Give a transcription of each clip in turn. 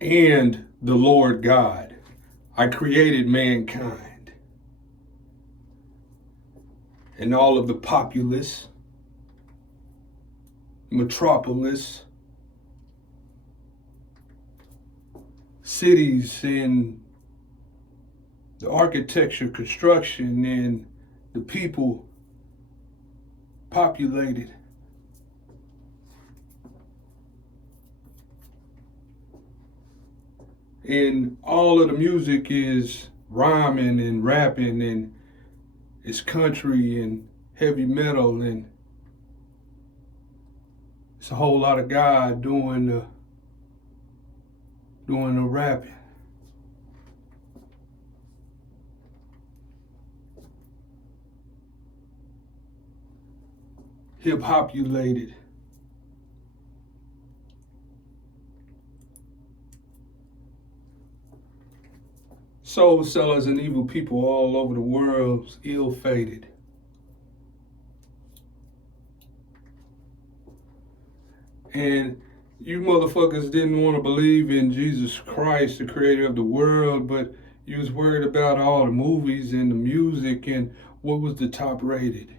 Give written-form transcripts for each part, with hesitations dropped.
And the Lord God, I created mankind and all of the populace, metropolis, cities, and the architecture, construction, and the people populated. And all of the music is rhyming and rapping, and it's country and heavy metal, and it's a whole lot of God doing the rapping. Hip-hopulated. Soul sellers and evil people all over the world, ill-fated. And you motherfuckers didn't want to believe in Jesus Christ, the creator of the world, but you was worried about all the movies and the music and what was the top rated.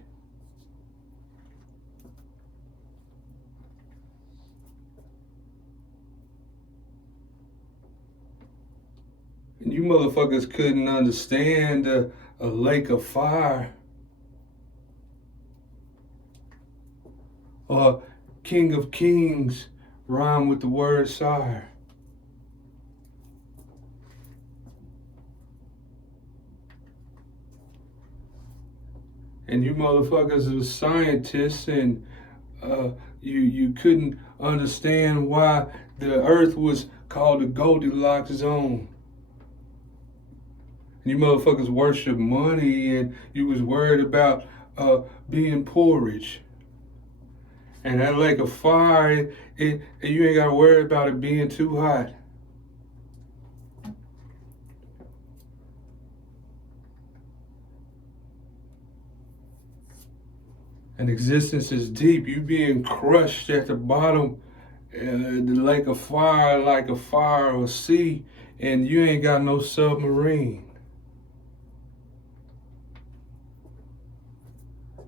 And you motherfuckers couldn't understand a lake of fire or King of Kings rhyme with the word sire. And you motherfuckers was scientists, and you couldn't understand why the earth was called the Goldilocks zone. You motherfuckers worship money, and you was worried about being porridge. And that lake of fire, you ain't got to worry about it being too hot. And existence is deep. You being crushed at the bottom, the lake of fire, like a fire or sea, and you ain't got no submarine.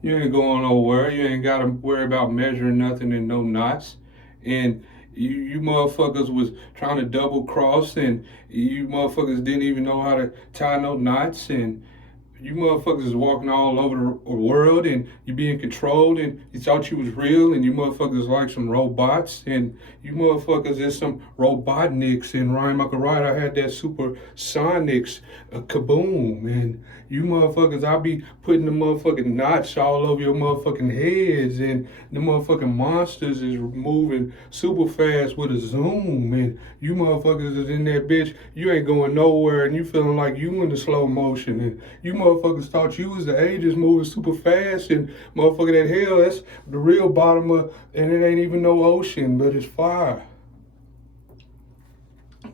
You ain't going nowhere. You ain't got to worry about measuring nothing in no knots. And you motherfuckers was trying to double cross, and you motherfuckers didn't even know how to tie no knots, and you motherfuckers is walking all over the world, and you being controlled, and you thought you was real, and you motherfuckers like some robots, and you motherfuckers is some robotniks, and Ryan McElroy had that supersonics kaboom, and you motherfuckers, I be putting the motherfucking knots all over your motherfucking heads, and the motherfucking monsters is moving super fast with a zoom, and you motherfuckers is in that bitch, you ain't going nowhere, and you feeling like you in the slow motion, and you motherfuckers thought you was the ages moving super fast, and motherfucker, that hell, that's the real bottom of, and it ain't even no ocean, but it's fire.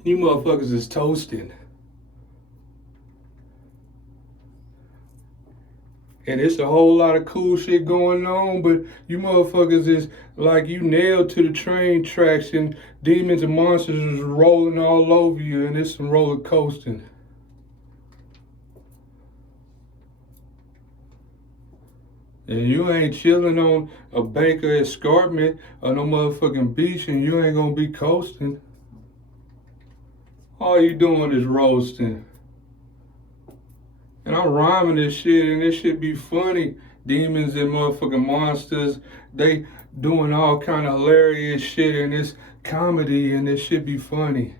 You motherfuckers is toasting. And it's a whole lot of cool shit going on, but you motherfuckers is like you nailed to the train tracks, and demons and monsters is rolling all over you, and it's some roller coasting. And you ain't chilling on a bank or escarpment or no motherfucking beach, and you ain't gonna be coasting. All you doing is roasting. And I'm rhyming this shit, and this shit be funny. Demons and motherfucking monsters, they doing all kind of hilarious shit, and it's comedy, and this shit be funny.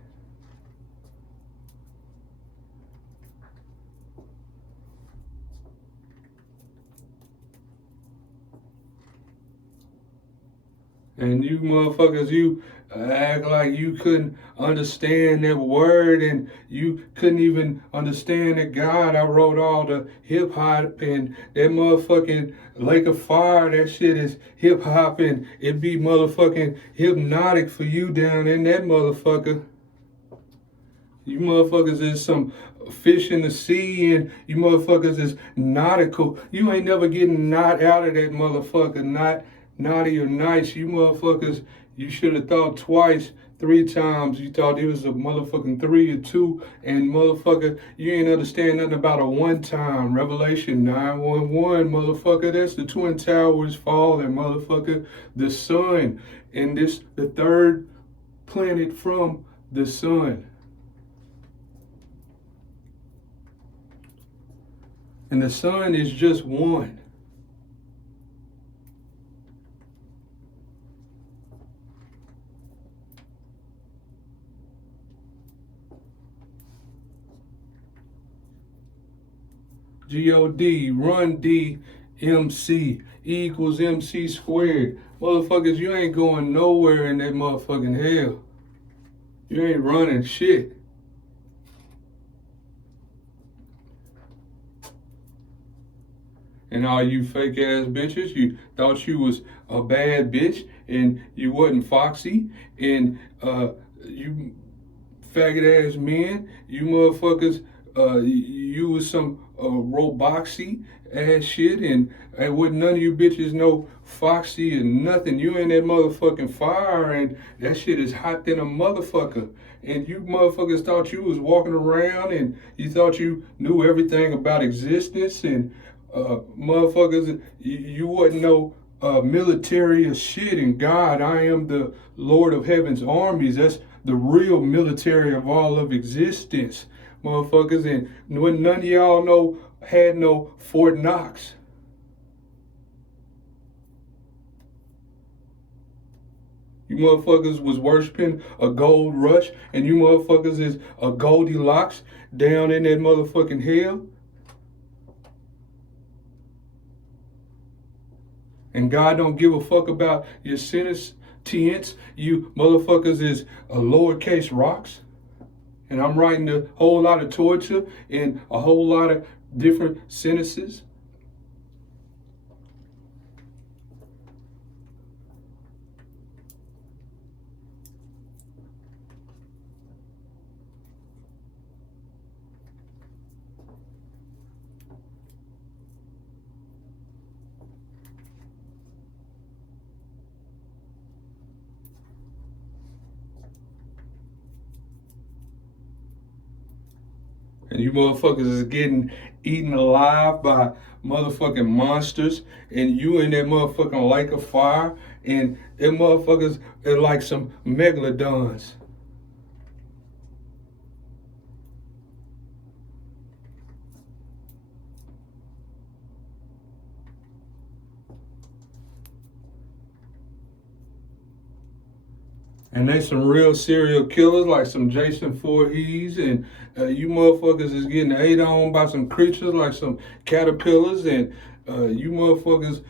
And you motherfuckers, you act like you couldn't understand that word, and you couldn't even understand that God. I wrote all the hip hop, and that motherfucking Lake of Fire, that shit is hip hop, and it be motherfucking hypnotic for you down in that motherfucker. You motherfuckers is some fish in the sea and you motherfuckers is nautical. You ain't never getting not out of that motherfucker, not naughty or nice. You motherfuckers, you should have thought twice, three times. You thought it was a motherfucking three or two, and motherfucker, you ain't understand nothing about a one time. Revelation 9:11, motherfucker, that's the Twin Towers falling, motherfucker. The sun, and this the third planet from the sun. And the sun is just one. G-O-D, run D, MC, E equals MC squared. Motherfuckers, you ain't going nowhere in that motherfucking hell. You ain't running shit. And all you fake ass bitches, you thought you was a bad bitch and you wasn't foxy, and you faggot ass men, you motherfuckers, you was some roboxy ass shit, and with none of you bitches no foxy and nothing. You in that motherfucking fire, and that shit is hot than a motherfucker. And you motherfuckers thought you was walking around and you thought you knew everything about existence, and motherfuckers, you wasn't no military or shit. And God, I am the Lord of Heaven's armies. That's the real military of all of existence, motherfuckers. And when none of y'all know had no Fort Knox. You motherfuckers was worshiping a gold rush, and you motherfuckers is a Goldilocks down in that motherfucking hell. And God don't give a fuck about your sentence. You motherfuckers is a lowercase rocks. And I'm writing a whole lot of torture and a whole lot of different sentences. And you motherfuckers is getting eaten alive by motherfucking monsters, and you in that motherfucking lake of fire, and them motherfuckers are like some megalodons. And they some real serial killers, like some Jason Voorhees, and you motherfuckers is getting ate on by some creatures like some caterpillars, and you motherfuckers,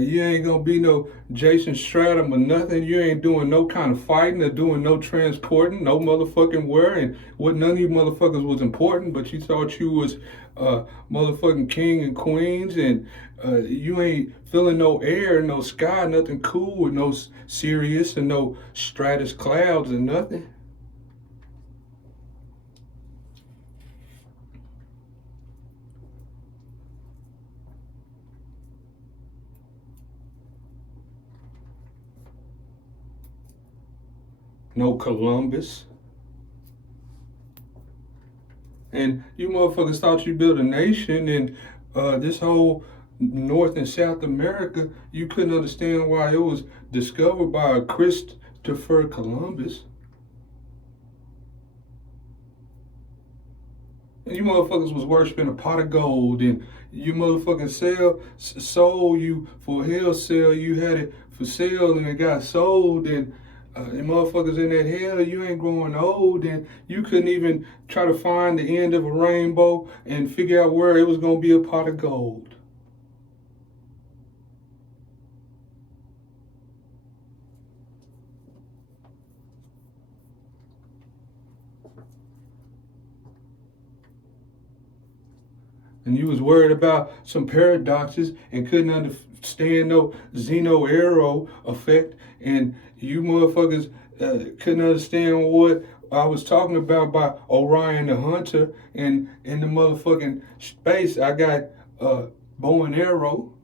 you ain't gonna be no Jason Stratham or nothing. You ain't doing no kind of fighting or doing no transporting, no motherfucking where, and what none of you motherfuckers was important, but you thought you was motherfucking king and queens, and you ain't feeling no air, no sky, nothing cool with no Sirius and no stratus clouds and nothing. No Columbus. And you motherfuckers thought you built a nation, and this whole North and South America, you couldn't understand why it was discovered by Christopher Columbus. And you motherfuckers was worshiping a pot of gold, and you motherfucking sold you for hell sale. You had it for sale, and it got sold, and motherfuckers in that hell, you ain't growing old, and you couldn't even try to find the end of a rainbow and figure out where it was gonna be a pot of gold. And you was worried about some paradoxes and couldn't understand no Zeno arrow effect, and you motherfuckers couldn't understand what I was talking about by Orion the Hunter, and in the motherfucking space, I got bow and arrow.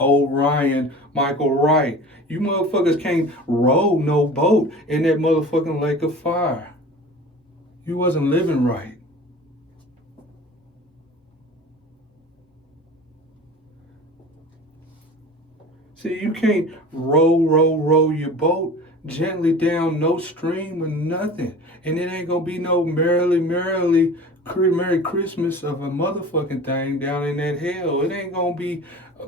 Orion, Michael Wright. You motherfuckers can't row no boat in that motherfucking lake of fire. You wasn't living right. See, you can't row your boat gently down no stream or nothing. And it ain't gonna be no merry Christmas of a motherfucking thing down in that hell. It ain't gonna be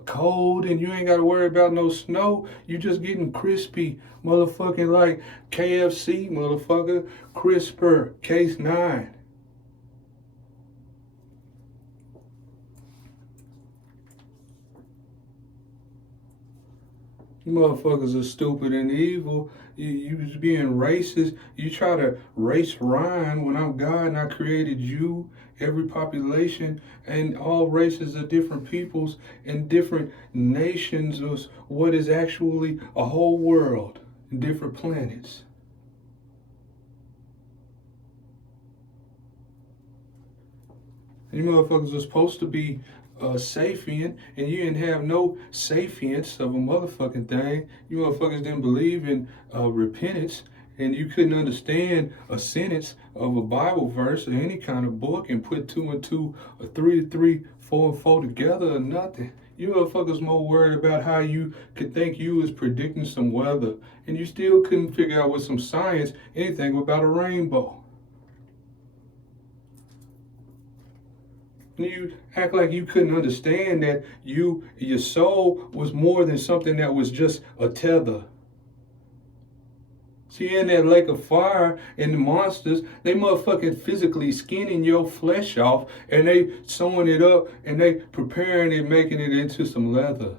cold and you ain't gotta worry about no snow. You just getting crispy, motherfucking like KFC, motherfucker. Crisper, case 9. You motherfuckers are stupid and evil. You was being racist. You try to race Ryan when I'm God and I created you, every population, and all races of different peoples and different nations was what is actually a whole world, different planets. You motherfuckers are supposed to be sapient, and you didn't have no sapience of a motherfucking thing. You motherfuckers didn't believe in repentance, and you couldn't understand a sentence of a Bible verse or any kind of book and put 2 and 2 or 3 to 3, 4 and 4 together or nothing. You motherfuckers more worried about how you could think you was predicting some weather, and you still couldn't figure out with some science anything about a rainbow. You act like you couldn't understand that your soul was more than something that was just a tether. See, in that lake of fire and the monsters, they motherfucking physically skinning your flesh off and they sewing it up and they preparing it, making it into some leather.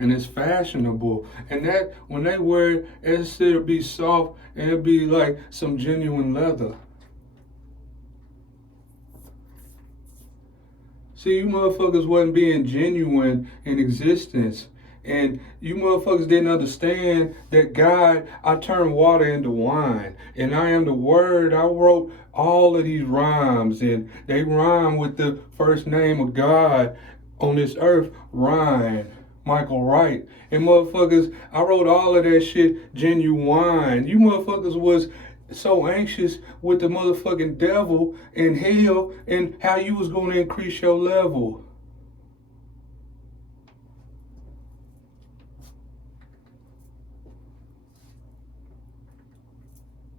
And it's fashionable. And that when they wear it, it'll be soft and it'll be like some genuine leather. See, you motherfuckers wasn't being genuine in existence. And you motherfuckers didn't understand that God, I turned water into wine. And I am the word. I wrote all of these rhymes. And they rhyme with the first name of God on this earth, Ryan. Michael Wright. And motherfuckers, I wrote all of that shit genuine. You motherfuckers was so anxious with the motherfucking devil and hell and how you was going to increase your level.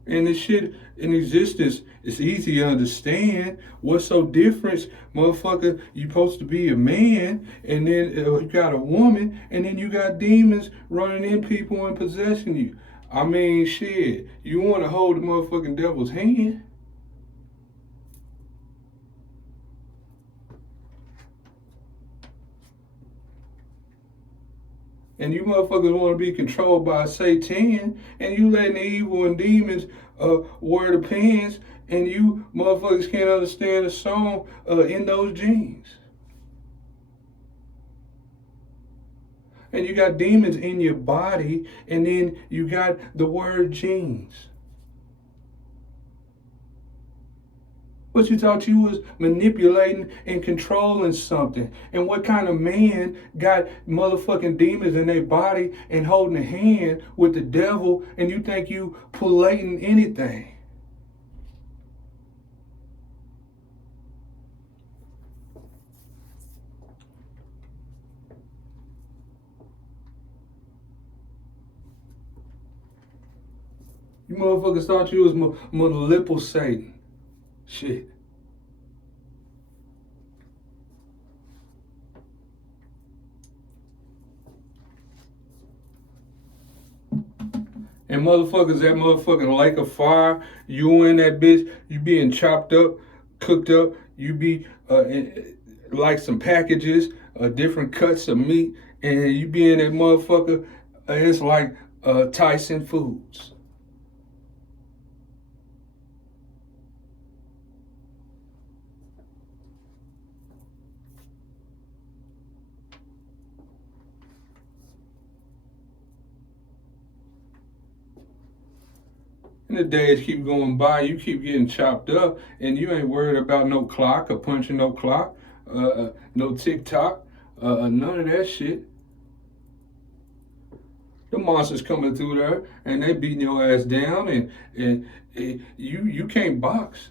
And the shit in existence is easy to understand. What's so different, motherfucker? You supposed to be a man, and then you got a woman, and then you got demons running in people and possessing you. I mean, shit. You want to hold the motherfucking devil's hand? And you motherfuckers want to be controlled by Satan, and you letting the evil and demons wear the pants, and you motherfuckers can't understand the song in those jeans. And you got demons in your body, and then you got the word jeans. But you thought you was manipulating and controlling something. And what kind of man got motherfucking demons in their body and holding a hand with the devil and you think you pulating anything? You motherfuckers thought you was manipulating. Shit. And motherfuckers, that motherfucking lake of fire, you in that bitch, you being chopped up, cooked up, you be like some packages, different cuts of meat, and you be in that motherfucker, it's like Tyson Foods. And the days keep going by, you keep getting chopped up, and you ain't worried about no clock or punching no clock, no TikTok, none of that shit. The monsters coming through there, and they beating your ass down, and you can't box.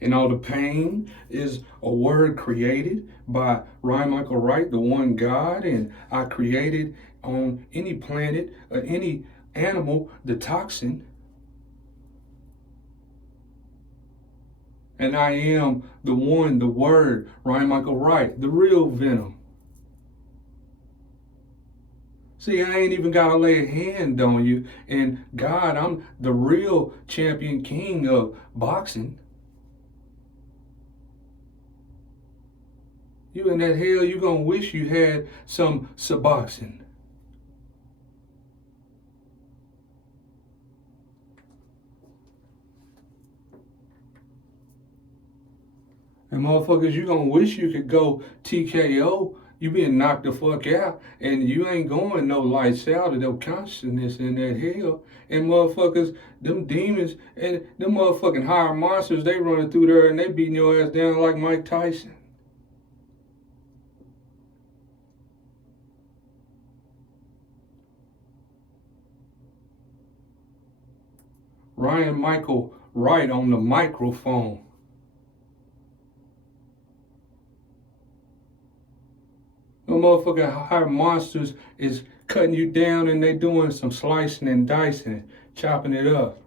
And all the pain is a word created by Ryan Michael Wright, the one God, and I created on any planet or any animal the toxin, and I am the one, the word, Ryan Michael Wright, the real venom. See, I ain't even gotta lay a hand on you, and God, I'm the real champion king of boxing. You in that hell, you gonna wish you had some Suboxone. And motherfuckers, you gonna wish you could go TKO. You being knocked the fuck out, and you ain't going no lights out of no consciousness in that hell. And motherfuckers, them demons and them motherfucking higher monsters, they running through there and they beating your ass down like Mike Tyson. Ryan Michael Wright on the microphone. The motherfucking higher monsters is cutting you down and they doing some slicing and dicing, chopping it up.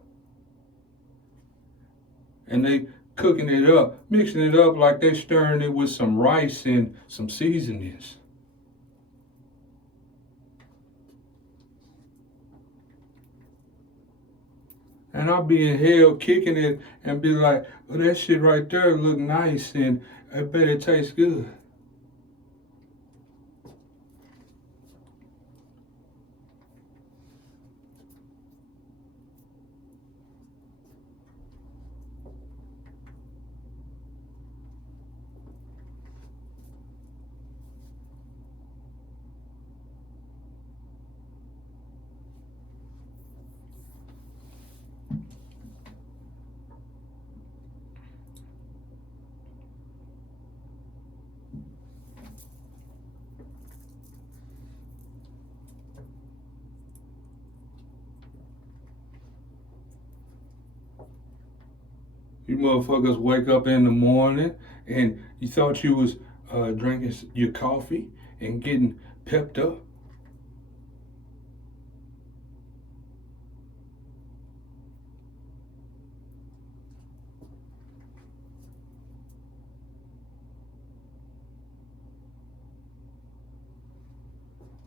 And they cooking it up, mixing it up like they stirring it with some rice and some seasonings. And I'll be in hell kicking it and be like, well, that shit right there look nice and I bet it tastes good. You motherfuckers wake up in the morning and you thought you was drinking your coffee and getting pepped up.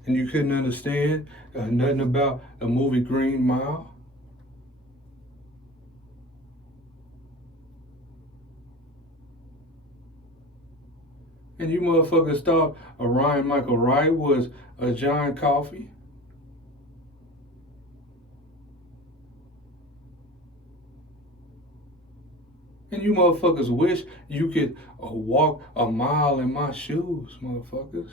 And you couldn't understand nothing about the movie Green Mile. And you motherfuckers thought Ryan Michael Wright was a John Coffey. And you motherfuckers wish you could walk a mile in my shoes, motherfuckers.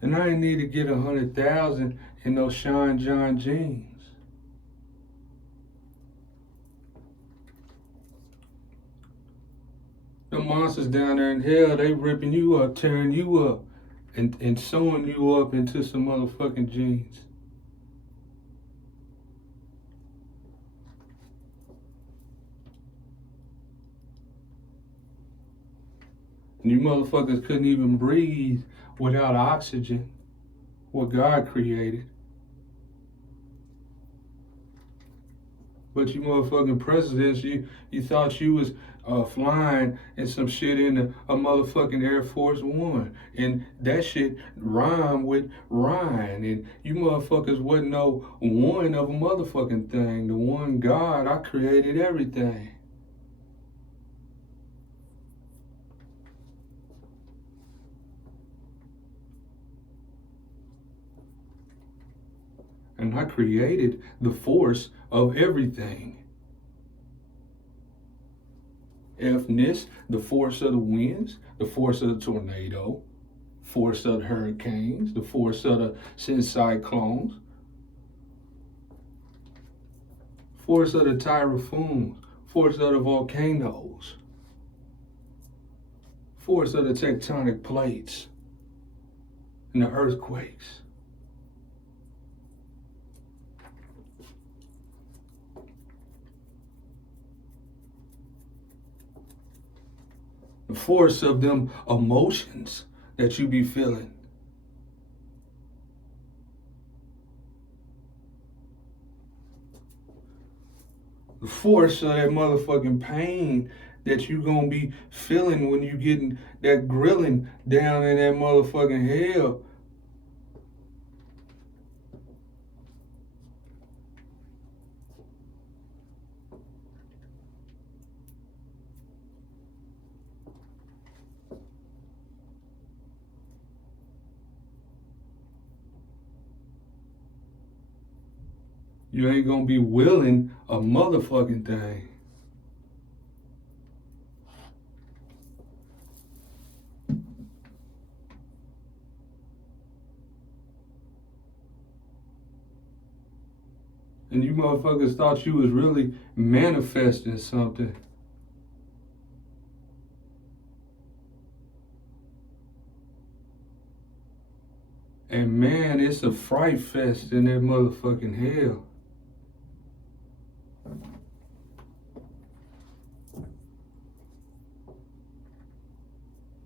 And I ain't need to get 100,000 in those Sean John jeans. The monsters down there in hell, they ripping you up, tearing you up, and sewing you up into some motherfucking jeans. And you motherfuckers couldn't even breathe without oxygen, what God created. But you motherfucking presidents, you thought you was flying and some shit in a motherfucking Air Force One. And that shit rhyme with Ryan. And you motherfuckers wasn't no one of a motherfucking thing. The one God, I created everything. And I created the force of everything. Fness, the force of the winds, the force of the tornado, force of the hurricanes, the force of the cyclones, force of the typhoons, force of the volcanoes, force of the tectonic plates, and the earthquakes. The force of them emotions that you be feeling. The force of that motherfucking pain that you gonna be feeling when you getting that grilling down in that motherfucking hell. You ain't gonna be willing a motherfucking thing. And you motherfuckers thought you was really manifesting something. And man, it's a fright fest in that motherfucking hell.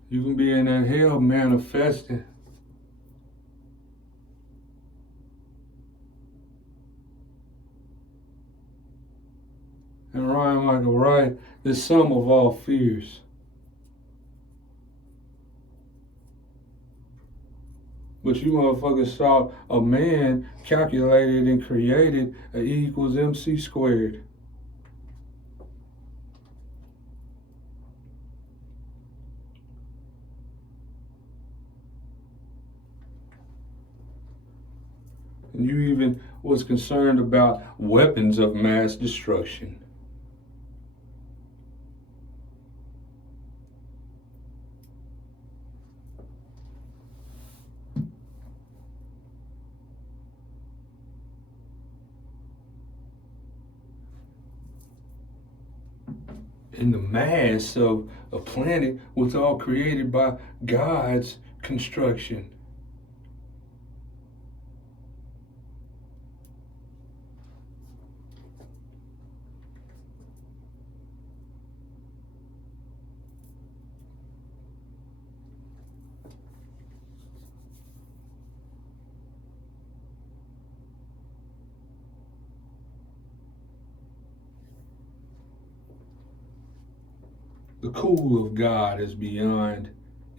You can be in that hell manifesting. And Ryan Michael Wright, the sum of all fears. But you motherfuckers saw a man calculated and created a E equals MC squared. And you even was concerned about weapons of mass destruction. And the mass of a planet was all created by God's construction. The cool of God is beyond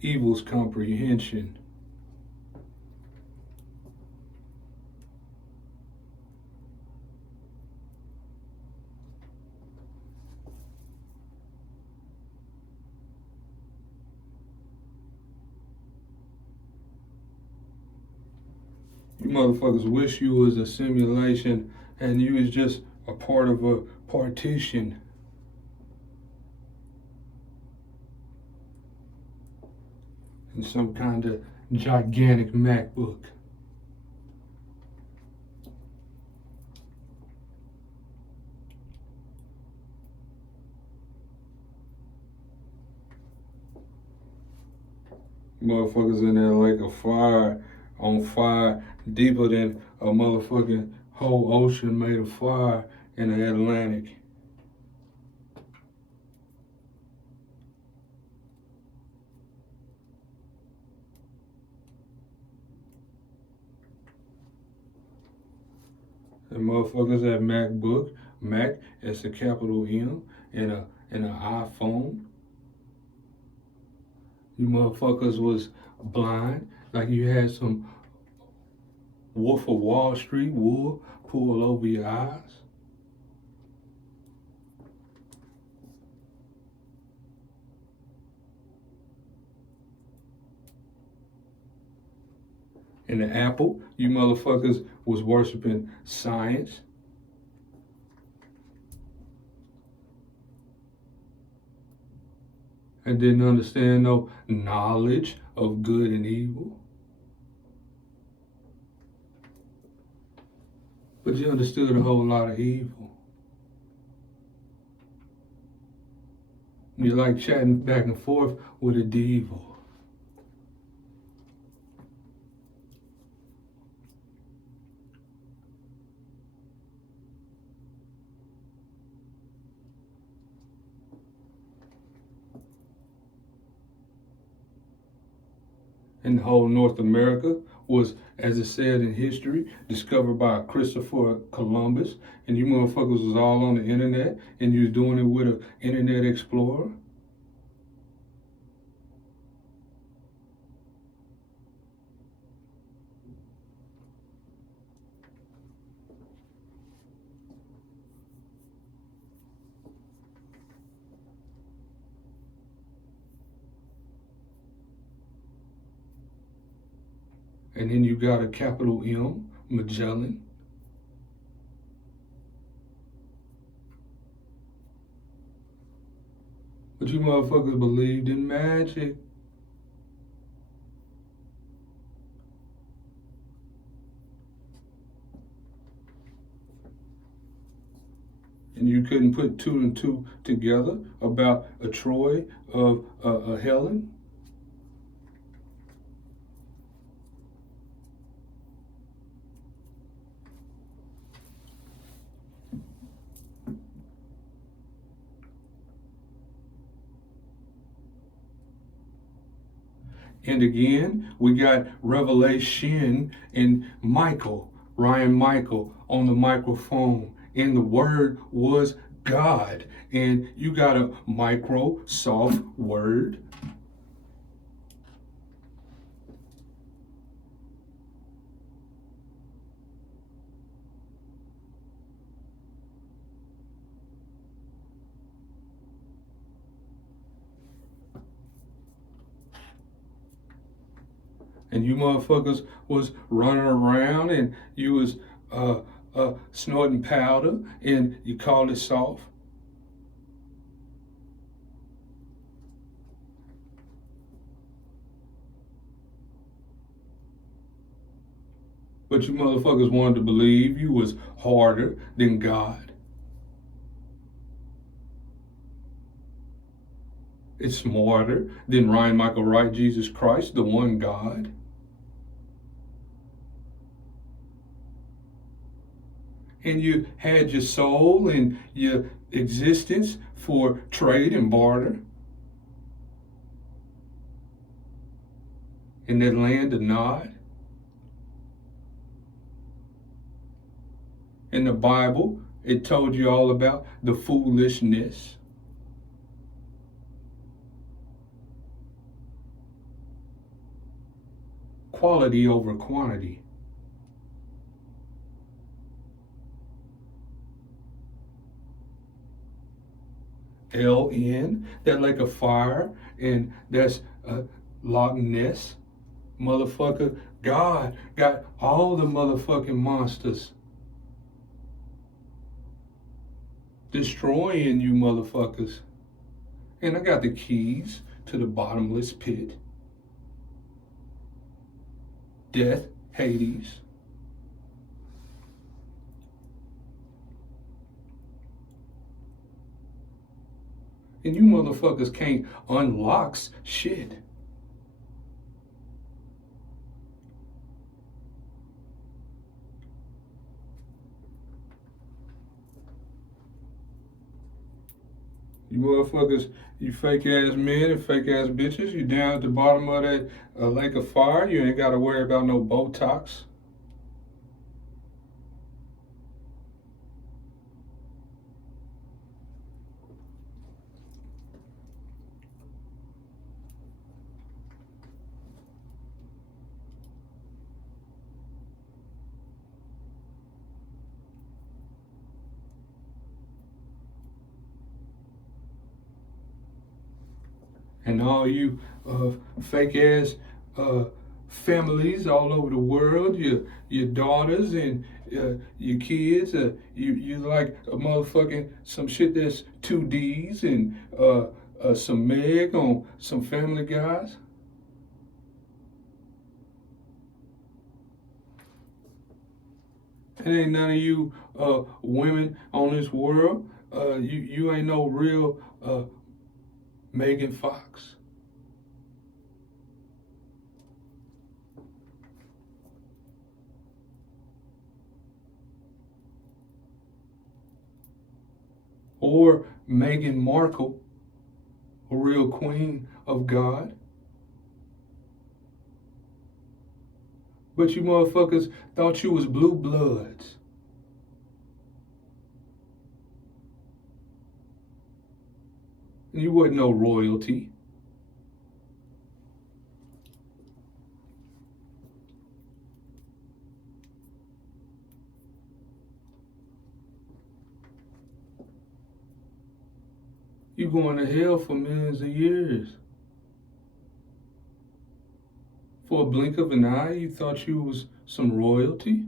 evil's comprehension. You motherfuckers wish you was a simulation and you was just a part of a partition. In some kind of gigantic MacBook. Motherfuckers in there like a fire, on fire, deeper than a motherfucking whole ocean made of fire in the Atlantic. And motherfuckers at MacBook Mac, it's a capital M, and an iPhone. You motherfuckers was blind, like you had some Wolf of Wall Street wool pull over your eyes. And the Apple, you motherfuckers was worshiping science. And didn't understand no knowledge of good and evil. But you understood a whole lot of evil. You like chatting back and forth with a devil. And the whole North America was, as it said in history, discovered by Christopher Columbus. And you motherfuckers was all on the internet, and you was doing it with an internet explorer. And then you got a capital M, Magellan. But you motherfuckers believed in magic. And you couldn't put two and two together about a Troy of a Helen. And again, we got Revelation and Ryan Michael on the microphone. And the word was God. And you got a Microsoft Word. And you motherfuckers was running around and you was snorting powder and you called it soft. But you motherfuckers wanted to believe you was harder than God. It's smarter than Ryan Michael Wright, Jesus Christ, the one God. And you had your soul and your existence for trade and barter in that land of Nod. In the Bible, it told you all about the foolishness. Quality over quantity. LN, that lake of fire, and that's Loch Ness. Motherfucker, God got all the motherfucking monsters destroying you motherfuckers. And I got the keys to the bottomless pit. Death, Hades. And you motherfuckers can't unlock shit. You motherfuckers, you fake ass men and fake ass bitches, you down at the bottom of that lake of fire, you ain't gotta worry about no Botox. And all you fake ass families all over the world, your daughters and your kids, you like a motherfucking some shit that's 2Ds and some Meg on some Family Guys. It ain't none of you women on this world. You ain't no real Megan Fox. Or Meghan Markle, a real queen of God. But you motherfuckers thought you was blue bloods. And you wasn't no royalty. You going to hell for millions of years. For a blink of an eye, you thought you was some royalty?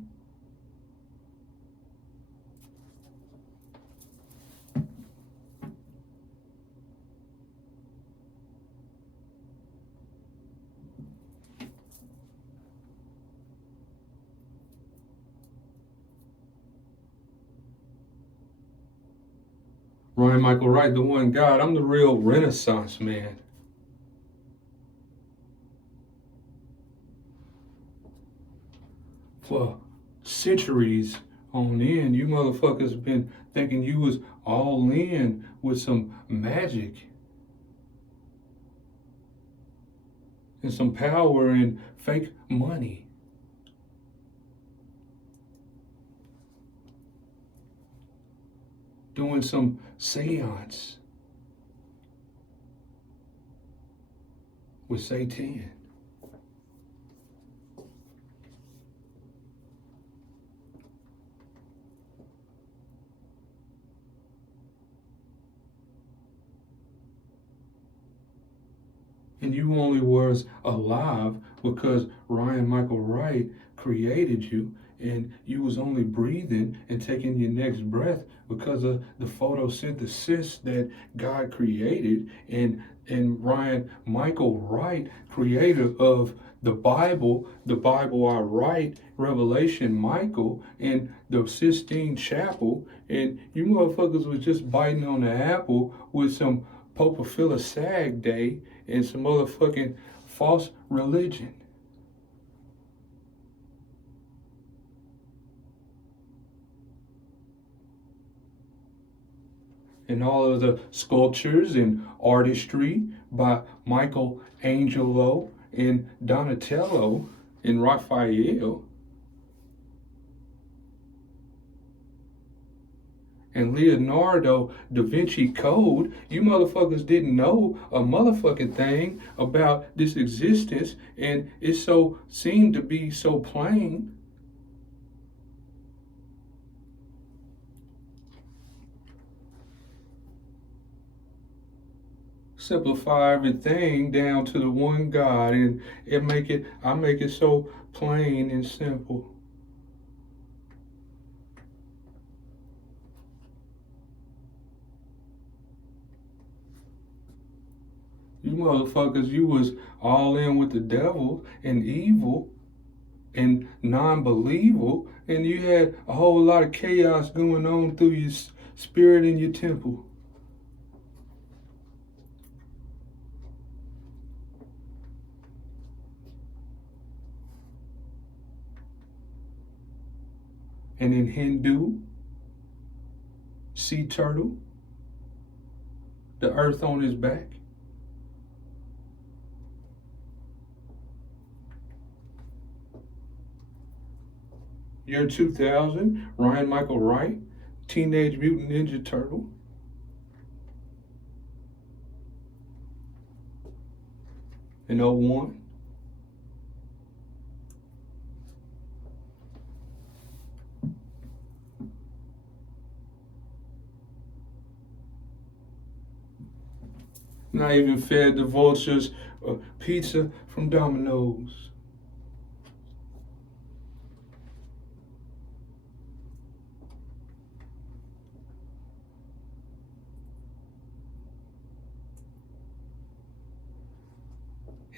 Ryan Michael Wright, the one God, I'm the real Renaissance man. For centuries on end, you motherfuckers been thinking you was all in with some magic and some power and fake money. Doing some seance with Satan. And you only was alive because Ryan Michael Wright created you, and you was only breathing and taking your next breath because of the photosynthesis that God created. And Ryan Michael Wright, creator of the Bible I write, Revelation Michael, and the Sistine Chapel, and you motherfuckers was just biting on the apple with some Sag Day and some motherfucking false religion. And all of the sculptures and artistry by Michelangelo and Donatello and Raphael and Leonardo da Vinci Code, you motherfuckers didn't know a motherfucking thing about this existence, and it so seemed to be so plain. Simplify everything down to the one God, and I make it so plain and simple. You motherfuckers, you was all in with the devil and evil and non-believable, and you had a whole lot of chaos going on through your spirit in your temple. And in Hindu, sea turtle, the earth on his back. Year 2000, Ryan Michael Wright, Teenage Mutant Ninja Turtle. In 01. Not even fed the vultures pizza from Domino's.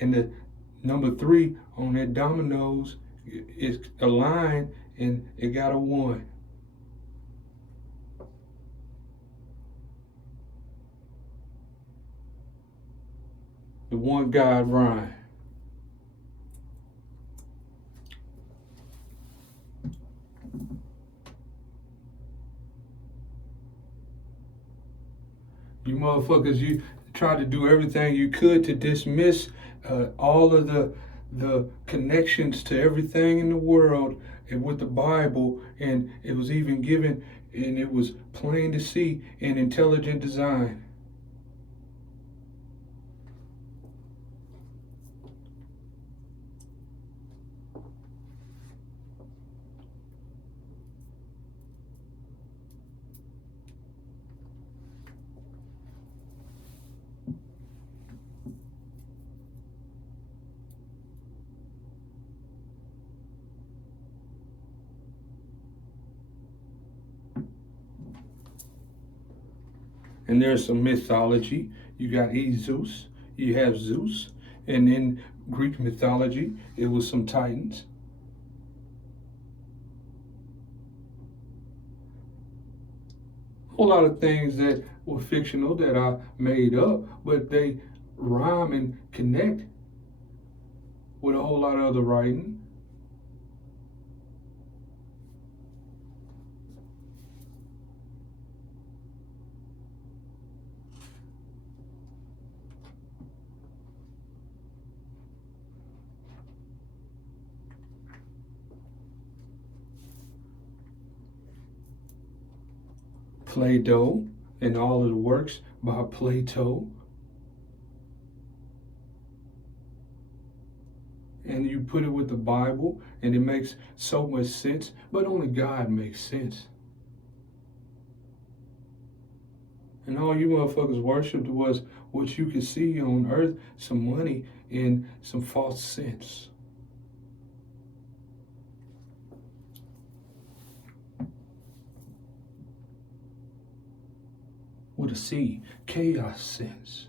And the number 3 on that Domino's is a line, and it got a 1. The one God rhyme. You motherfuckers, you tried to do everything you could to dismiss all of the connections to everything in the world and with the Bible, and it was even given, and it was plain to see in intelligent design. And there's some mythology. You got Zeus, you have Zeus, and in Greek mythology, it was some Titans. A whole lot of things that were fictional that I made up, but they rhyme and connect with a whole lot of other writing. Plato and all of the works by Plato. And you put it with the Bible, and it makes so much sense, but only God makes sense. And all you motherfuckers worshipped was what you could see on earth, some money and some false sense. With a C, chaos sense.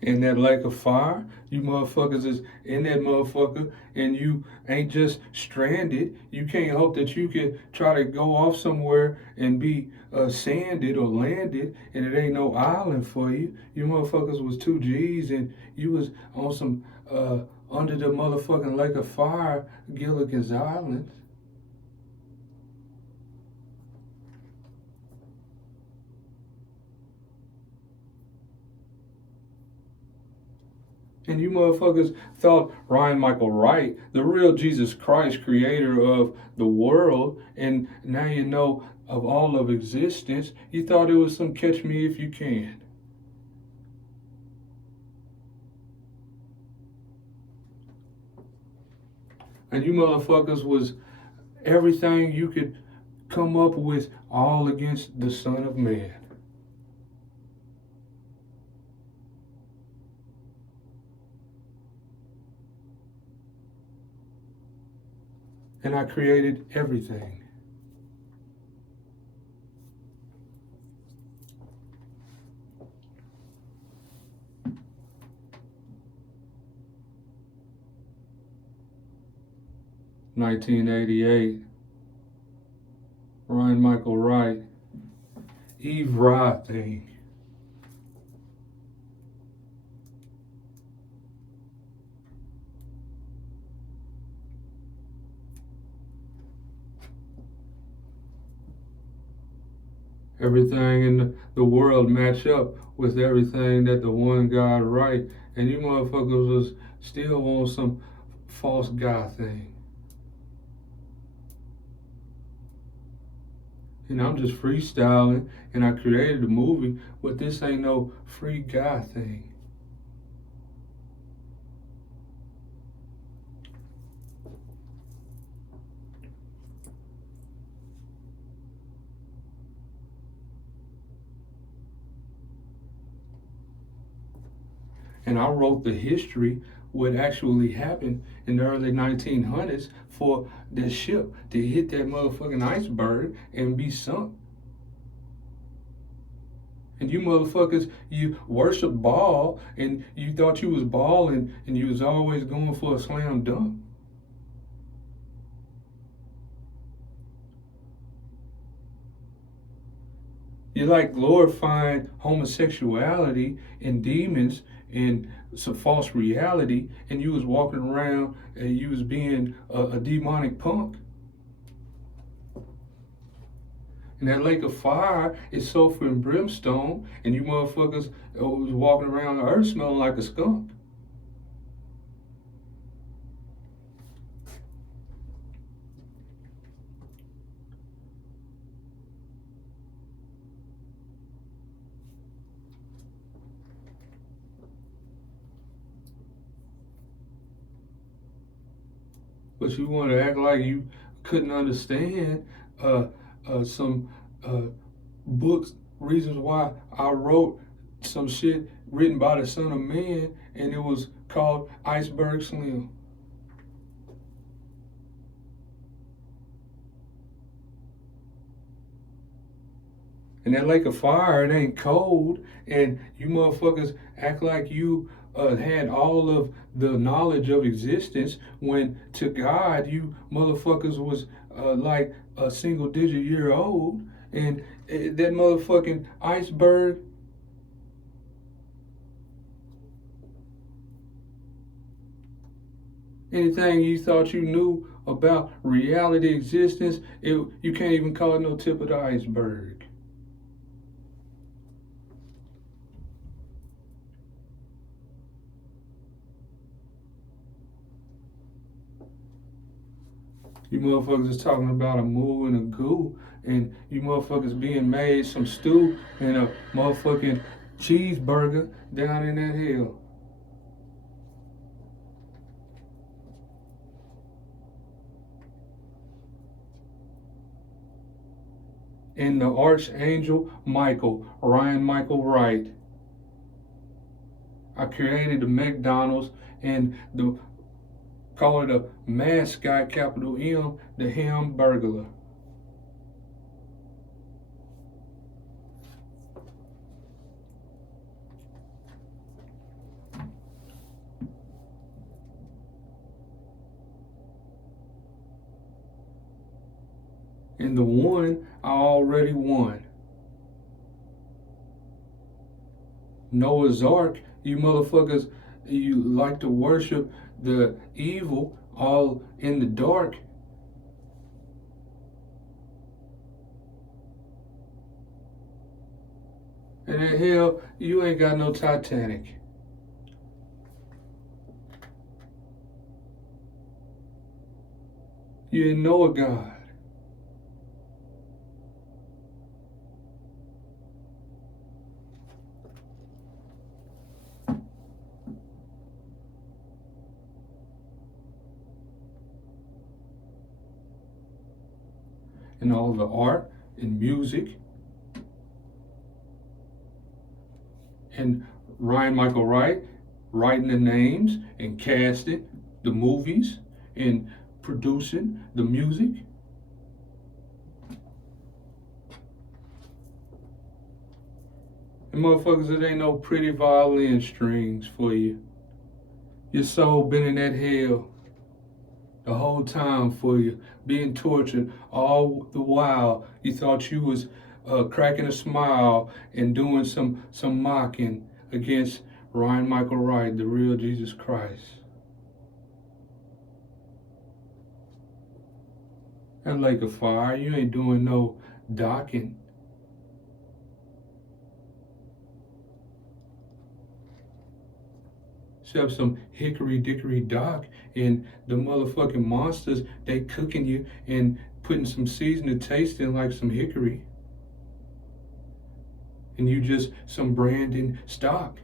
In that lake of fire, you motherfuckers is in that motherfucker, and you ain't just stranded. You can't hope that you can try to go off somewhere and be sanded or landed, and it ain't no island for you. You motherfuckers was 2 G's, and you was on some under the motherfucking lake of fire, Gilligan's Island. And you motherfuckers thought Ryan Michael Wright, the real Jesus Christ, creator of the world, and now you know of all of existence, you thought it was some catch me if you can. And you motherfuckers was everything you could come up with, all against the Son of Man. And I created everything. (1988), Ryan Michael Wright, Eve Roth thing. Everything in the world match up with everything that the one God write, and you motherfuckers was still on some false God thing. And I'm just freestyling and I created a movie, but this ain't no free guy thing. And I wrote the history, what actually happened in the early 1900s for the ship to hit that motherfucking iceberg and be sunk. And you motherfuckers, you worship ball and you thought you was balling and you was always going for a slam dunk. You like glorifying homosexuality and demons and some false reality, and you was walking around and you was being a demonic punk. And that lake of fire is sulfur and brimstone, and you motherfuckers was walking around the earth smelling like a skunk. But you want to act like you couldn't understand uh, some books, reasons why I wrote some shit written by the Son of Man, and it was called Iceberg Slim. And that lake of fire, it ain't cold, and you motherfuckers act like you had all of the knowledge of existence when to God you motherfuckers was like a single digit year old, and that motherfucking iceberg. Anything you thought you knew about reality existence, you can't even call it no tip of the iceberg. You motherfuckers is talking about a moo and a goo, and you motherfuckers being made some stew and a motherfucking cheeseburger down in that hill. And the Archangel Michael, Ryan Michael Wright. I created the McDonald's and the call it a mascot, capital M, the Hamburglar. And the one I already won. Noah's Ark, you motherfuckers, you like to worship the evil all in the dark. And the hell, you ain't got no Titanic. You didn't know a God. And all the art and music and Ryan Michael Wright writing the names and casting the movies and producing the music. And motherfuckers, it ain't no pretty violin strings for you. Your soul been in that hell the whole time for you, being tortured all the while. You thought you was cracking a smile and doing some mocking against Ryan Michael Wright, the real Jesus Christ. That lake of fire, you ain't doing no docking. Except some hickory dickory dock and the motherfucking monsters, they cooking you and putting some seasoning, tasting like some hickory, and you just some branding stock.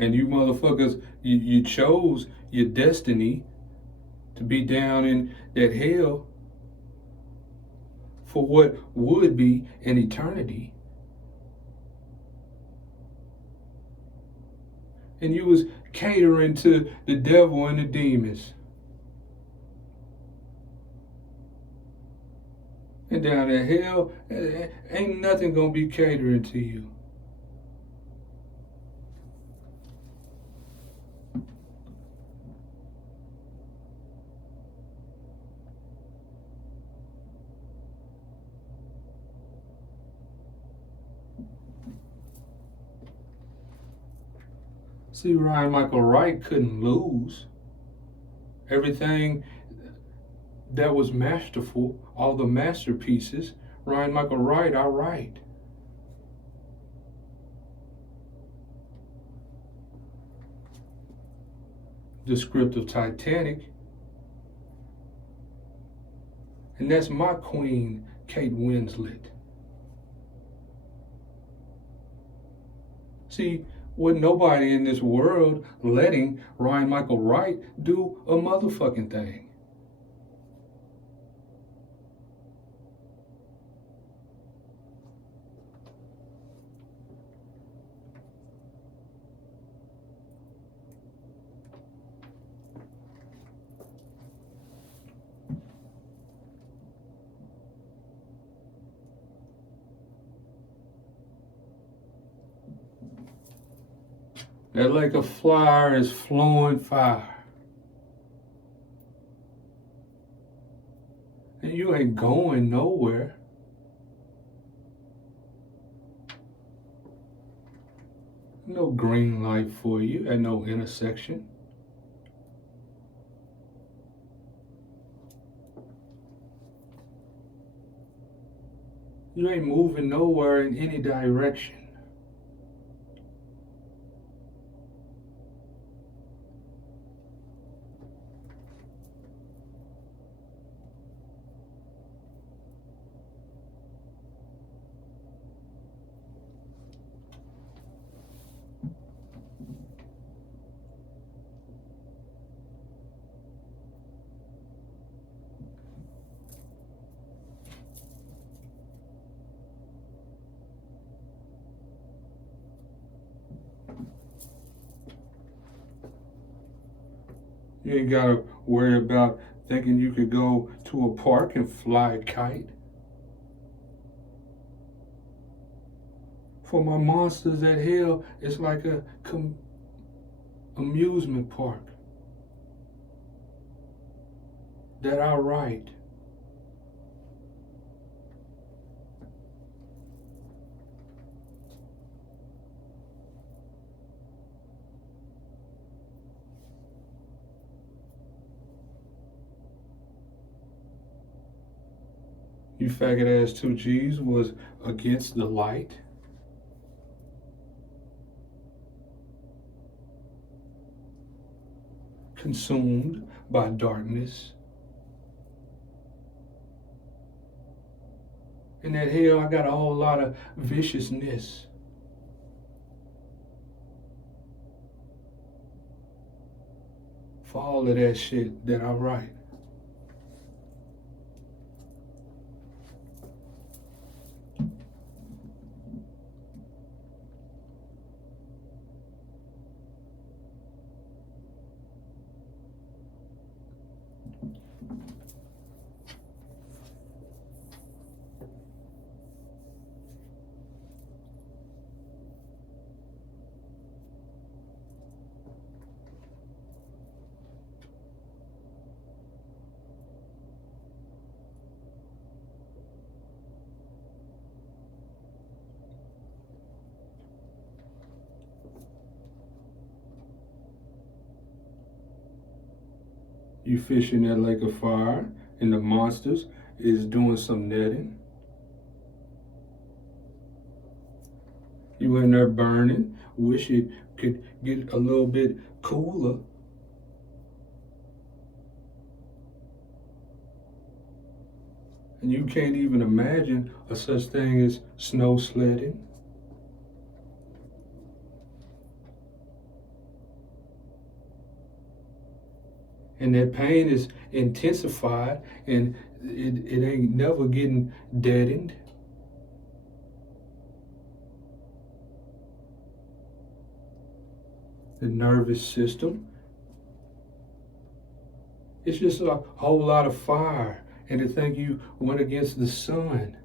And you motherfuckers, you chose your destiny to be down in that hell for what would be an eternity. And you was catering to the devil and the demons. And down in hell, ain't nothing gonna be catering to you. See, Ryan Michael Wright couldn't lose. Everything that was masterful, all the masterpieces, Ryan Michael Wright, I write. The script of Titanic. And that's my queen, Kate Winslet. See, with nobody in this world letting Ryan Michael Wright do a motherfucking thing. That lake of fire is flowing fire. And you ain't going nowhere. No green light for you at no intersection. You ain't moving nowhere in any direction. You ain't gotta worry about thinking you could go to a park and fly a kite. For my monsters at hell, it's like a amusement park that I write. You faggot ass 2Gs was against the light. Consumed by darkness. In that hell, I got a whole lot of viciousness. For all of that shit that I write. You fish in that lake of fire, and the monsters is doing some netting. You in there burning, wish it could get a little bit cooler. And you can't even imagine a such thing as snow sledding. And that pain is intensified and it ain't never getting deadened. The nervous system. It's just a whole lot of fire. And to think you went against the sun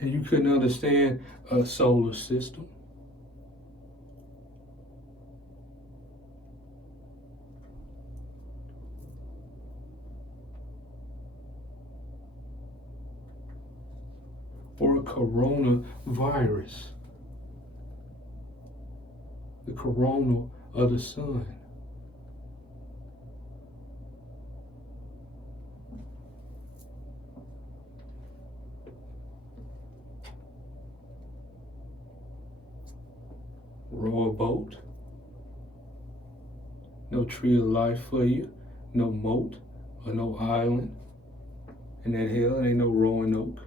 and you couldn't understand a solar system. Or a coronavirus. The corona of the sun. Row a boat. No tree of life for you. No moat or no island. And that hell ain't no rowing oak.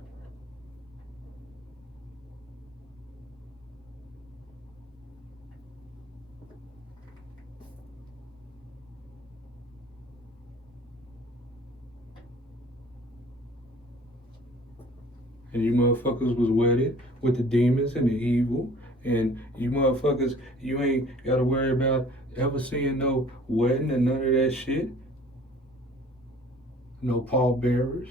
And you motherfuckers was wedded with the demons and the evil. And you motherfuckers, you ain't gotta worry about ever seeing no wedding and none of that shit. No pallbearers.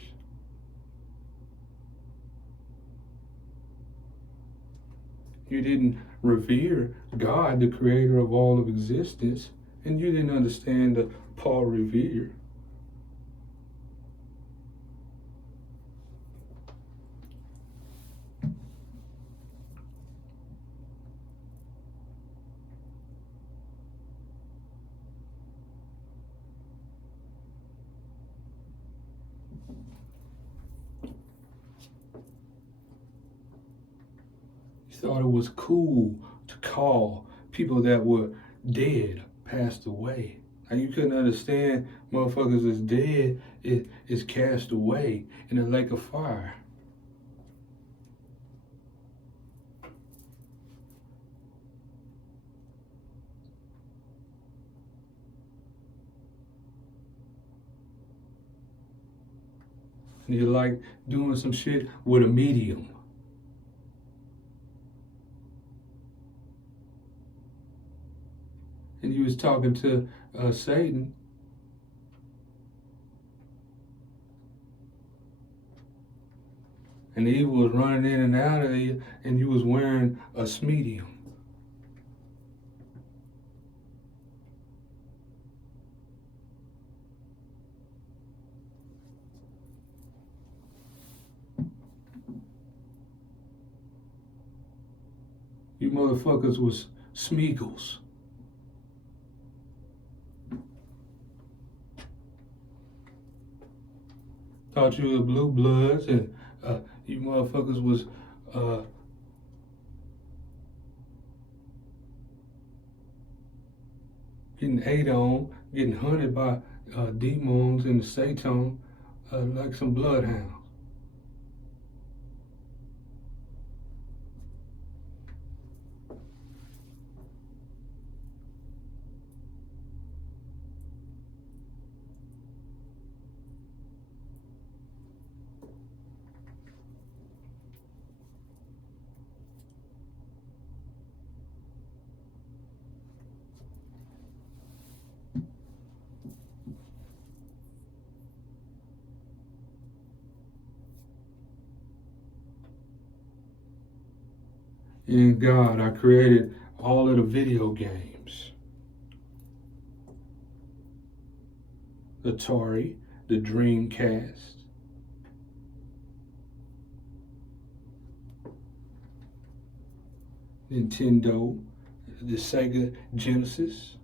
You didn't revere God, the creator of all of existence. And you didn't understand the Paul Revere. Thought it was cool to call people that were dead, passed away. Now you couldn't understand motherfuckers is dead, is cast away in a lake of fire. And you like doing some shit with a medium. And he was talking to Satan. And the evil was running in and out of you, and you was wearing a medium. You motherfuckers was Smeagol's. Thought you were blue bloods, and you motherfuckers was getting ate on, getting hunted by demons and Satan like some bloodhounds. In God, I created all of the video games. The Atari, the Dreamcast, Nintendo, the Sega Genesis,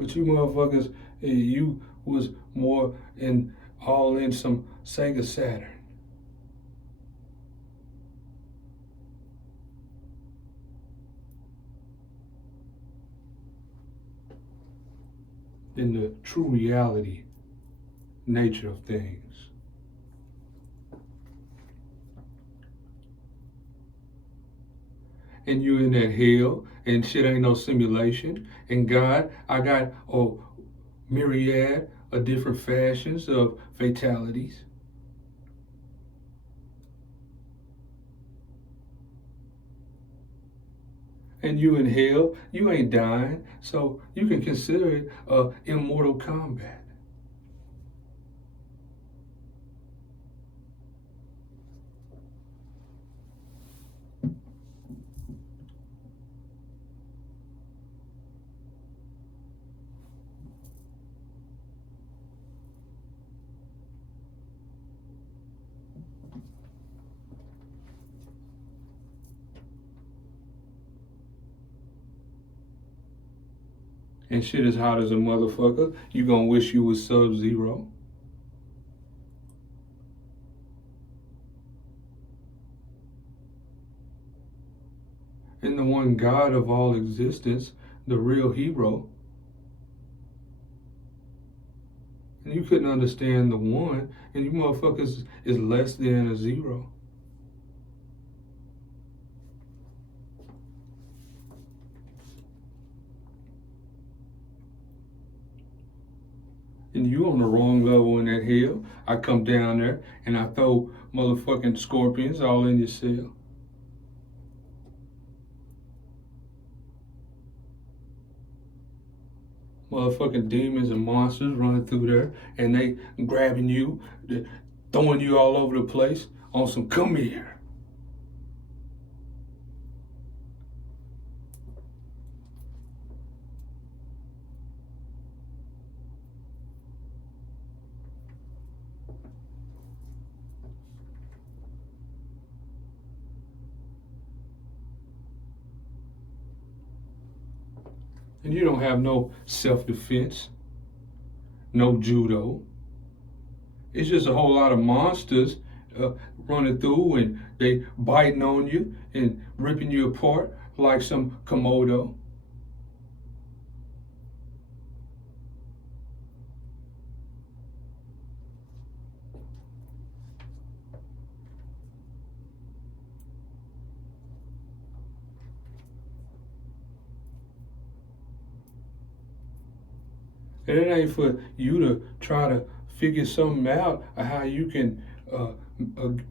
But you motherfuckers, you was more in all in some Sega Saturn. In the true reality nature of things. And you in that hell, and shit ain't no simulation. And God, I got a myriad of different fashions of fatalities. And you in hell, you ain't dying, so you can consider it immortal combat. And shit is hot as a motherfucker. You gonna wish you was Sub-Zero. And the one God of all existence, the real hero. And you couldn't understand the one, and you motherfuckers is less than a zero. And you on the wrong level in that hell. I come down there and I throw motherfucking scorpions all in your cell. Motherfucking demons and monsters running through there, and they grabbing you, throwing you all over the place on some come here. And you don't have no self-defense, no judo. It's just a whole lot of monsters running through, and they biting on you and ripping you apart like some Komodo. And it ain't for you to try to figure something out of how you can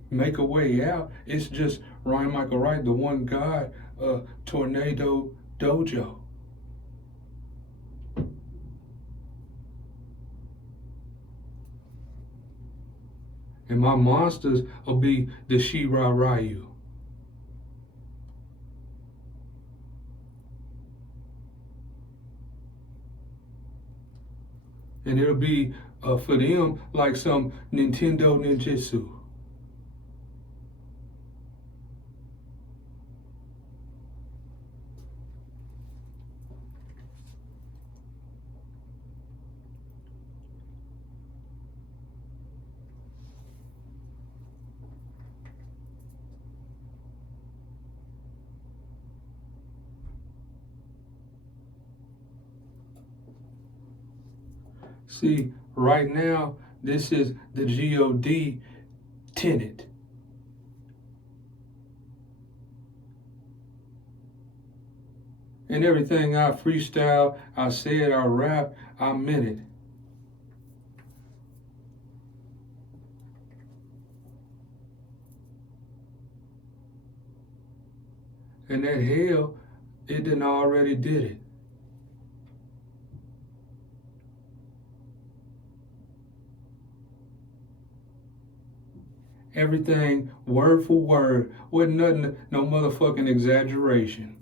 make a way out. It's just Ryan Michael Wright, the one God, Tornado Dojo. And my monsters will be the She-Ra Ryu. And it'll be for them like some Nintendo ninjutsu. See, right now, this is the God tenet. And everything I freestyle, I said, I rap, I meant it. And that hell, it done already did it. Everything word for word, wasn't nothing, no motherfucking exaggeration.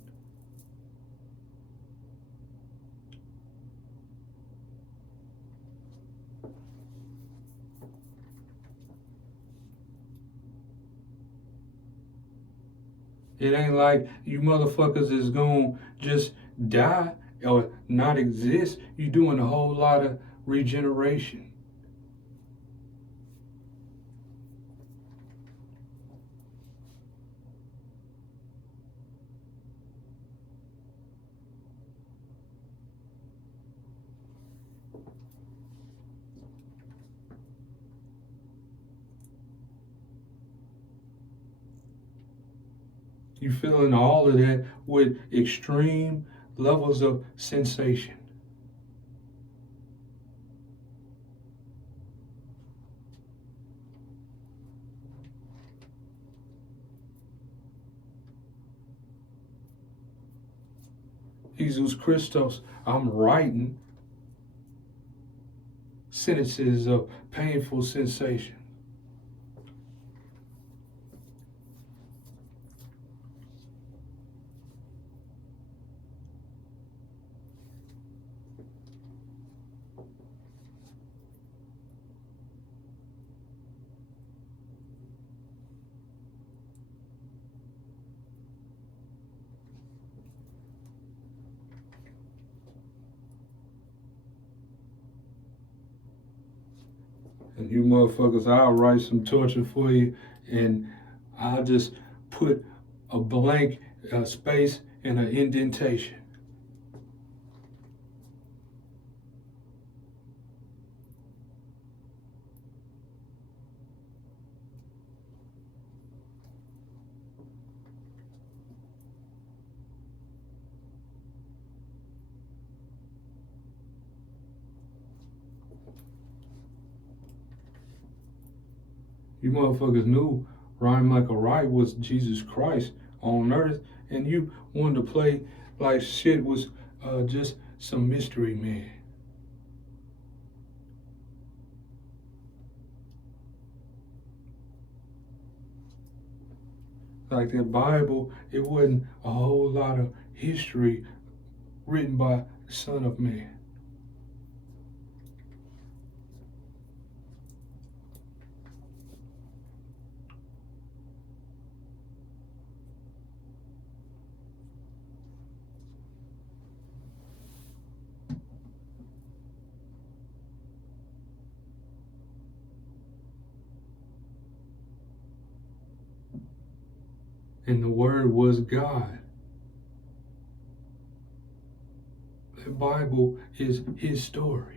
It ain't like you motherfuckers is gonna just die or not exist, you're doing a whole lot of regeneration. You're feeling all of that with extreme levels of sensation. Jesus Christos, I'm writing sentences of painful sensation. And you motherfuckers, I'll write some torture for you, and I'll just put a blank space and an indentation. You motherfuckers knew Ryan Michael Wright was Jesus Christ on earth, and you wanted to play like shit was just some mystery man. Like that Bible, it wasn't a whole lot of history written by the Son of Man. And the Word was God. The Bible is His story.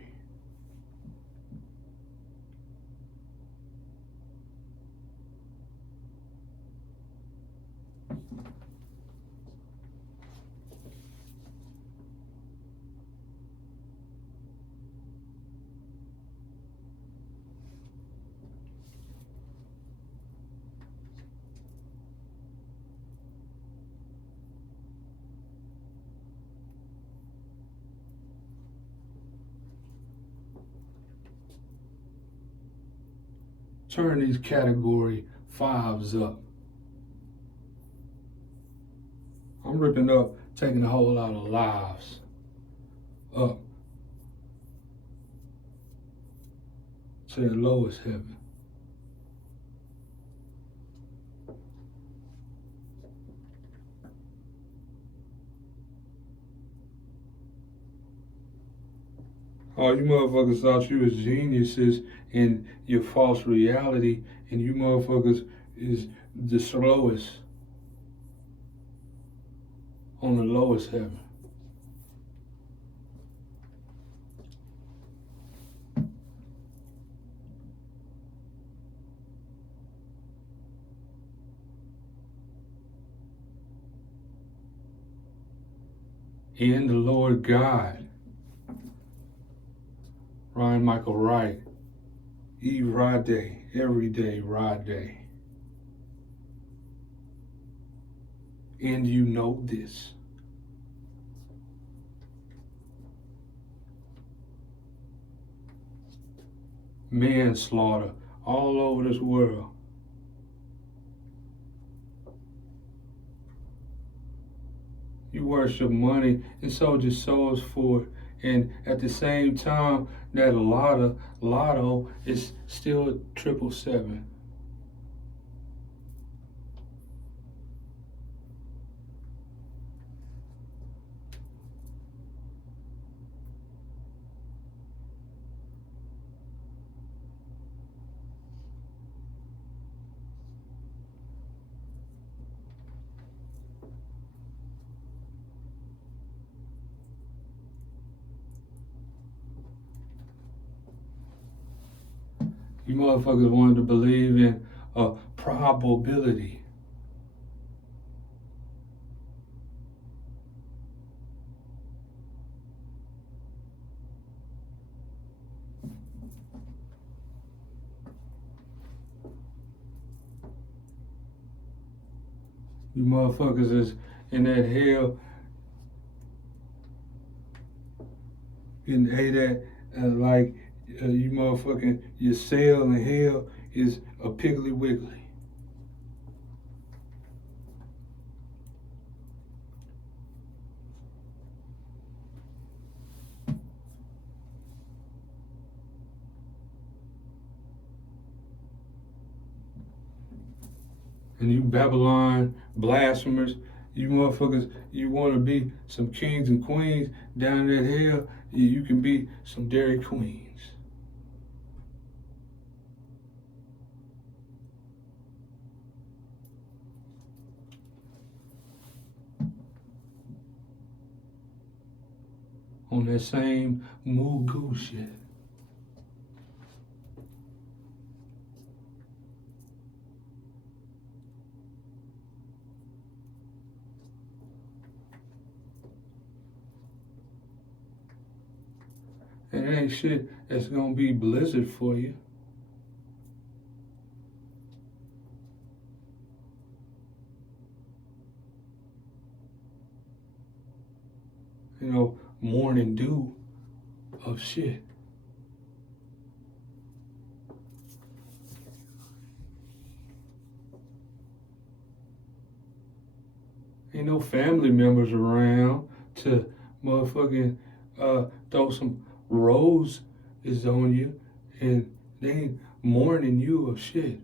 Turn these category 5s up. I'm ripping up, taking a whole lot of lives up to the lowest heaven. Oh, you motherfuckers thought you was geniuses in your false reality, and you motherfuckers is the slowest on the lowest heaven. In the Lord God, Ryan Michael Wright, Eve Rade, everyday Rade. And you know this. Manslaughter all over this world. You worship money and sold your souls for it. And at the same time, that lotto is still 777. motherfuckers wanted to believe in a probability. You motherfuckers is in that hell getting ate at like you motherfucking your cell in hell is a piggly wiggly. And you Babylon blasphemers, you motherfuckers, you want to be some kings and queens down in that hell, you can be some Dairy Queens. On that same moo goo shit. And it ain't shit that's gonna be blizzard for you. You know, morning dew of shit. Ain't no family members around to motherfucking throw some roses on you and they ain't mourning you of shit.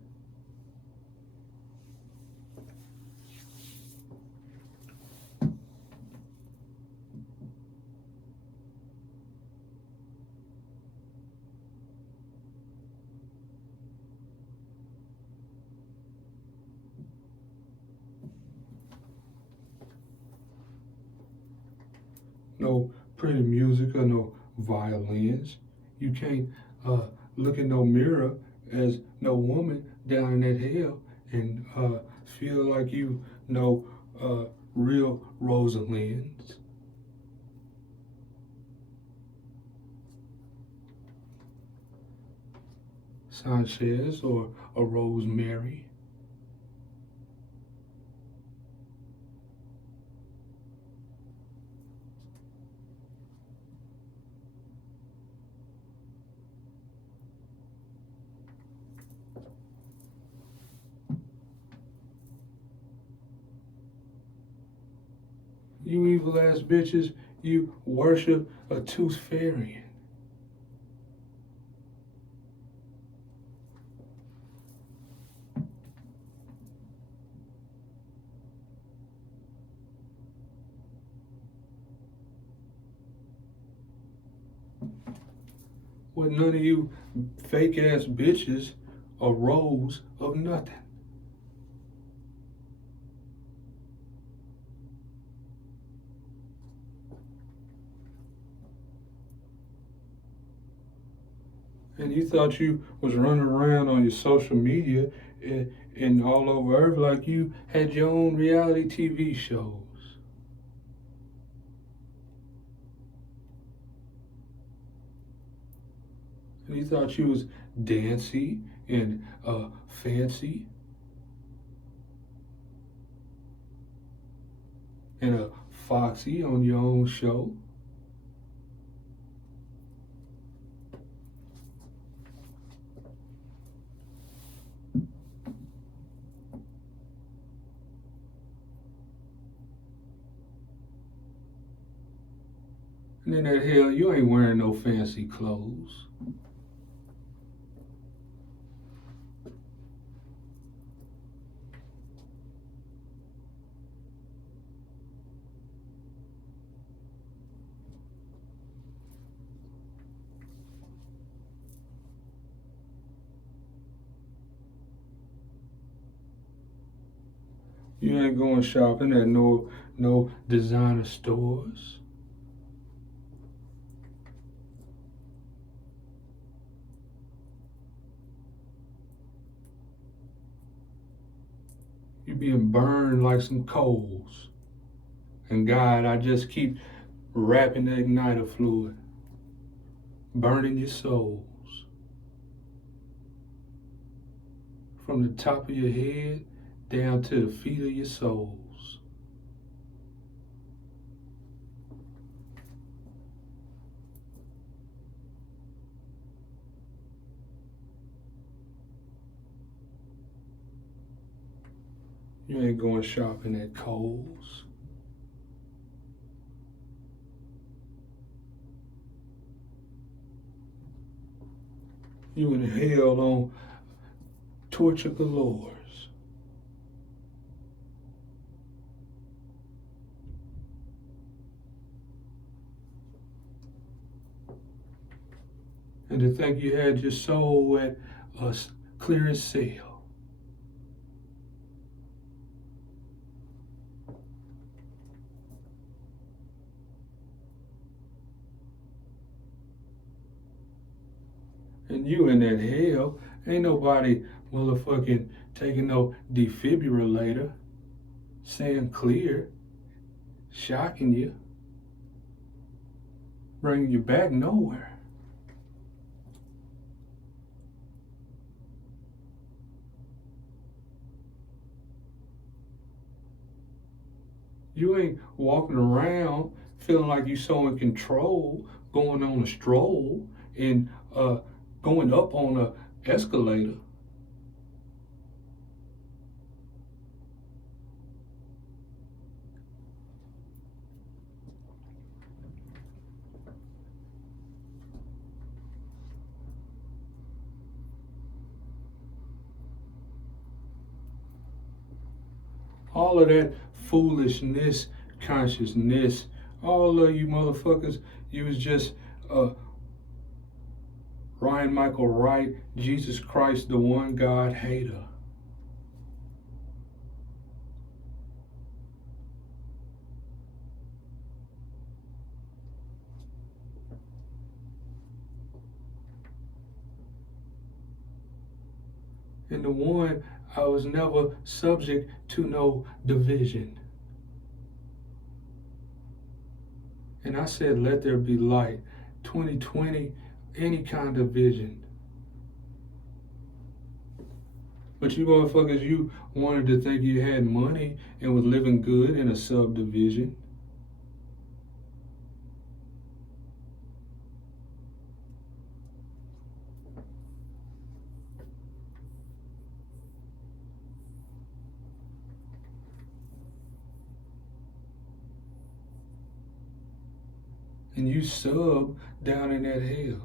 No pretty music or no violins. You can't look in no mirror as no woman down in that hell and feel like you know real Rosalinds. Sanchez or a Rosemary. You evil ass bitches, you worship a tooth fairy. With none of you fake ass bitches a rose of nothing. And you thought you was running around on your social media and all over Earth like you had your own reality TV shows. And you thought you was dancy and fancy and a foxy on your own show. And then that hell, you ain't wearing no fancy clothes. You ain't going shopping at no designer stores. You being burned like some coals. And God, I just keep wrapping the igniter fluid, burning your souls. From the top of your head down to the feet of your souls. You ain't going shopping at Kohl's. You in hell on torture galores. And to think you had your soul at a clearance sale. And you in that hell, ain't nobody motherfucking taking no defibrillator, saying clear, shocking you, bringing you back nowhere. You ain't walking around feeling like you so in control, going on a stroll and going up on a escalator. All of that foolishness, consciousness, all of you motherfuckers, you was just Ryan Michael Wright, Jesus Christ, the one God hater. And the one I was never subject to no division. And I said, let there be light. 2020, any kind of vision. But you motherfuckers, you wanted to think you had money and was living good in a subdivision. And you sub down in that hell.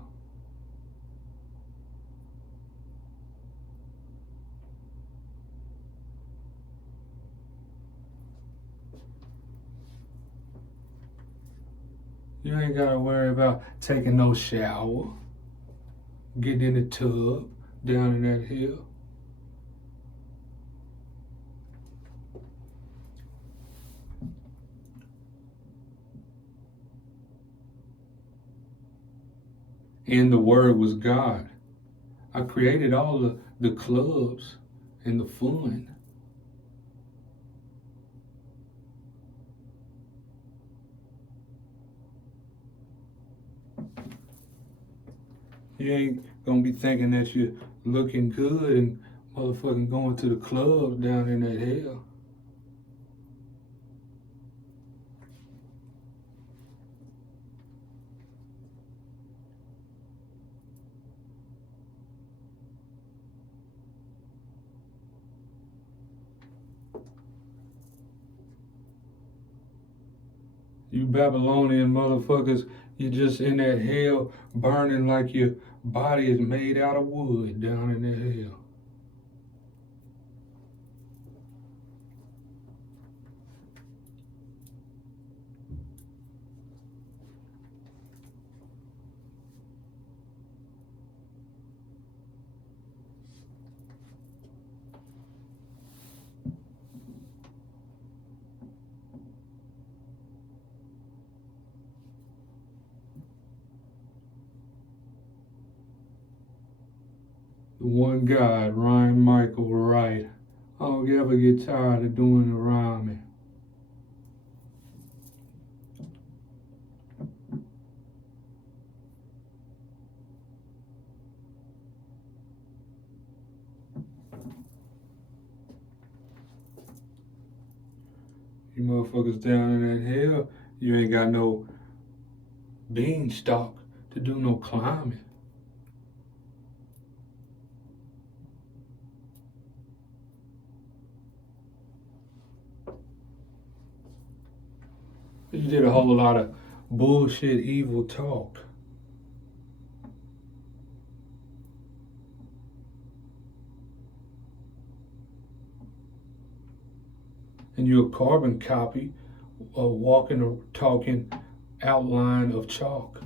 You ain't gotta worry about taking no shower, getting in the tub down in that hell. And the word was God. I created all the clubs and the fun. You ain't gonna be thinking that you're looking good and motherfucking going to the club down in that hell. You Babylonian motherfuckers, you just in that hell burning like your body is made out of wood down in that hell. The one God, Ryan Michael Wright. I don't ever get tired of doing the rhyming. You motherfuckers down in that hell, you ain't got no beanstalk to do no climbing. You did a whole lot of bullshit, evil talk. And you're a carbon copy, a walking or talking outline of chalk.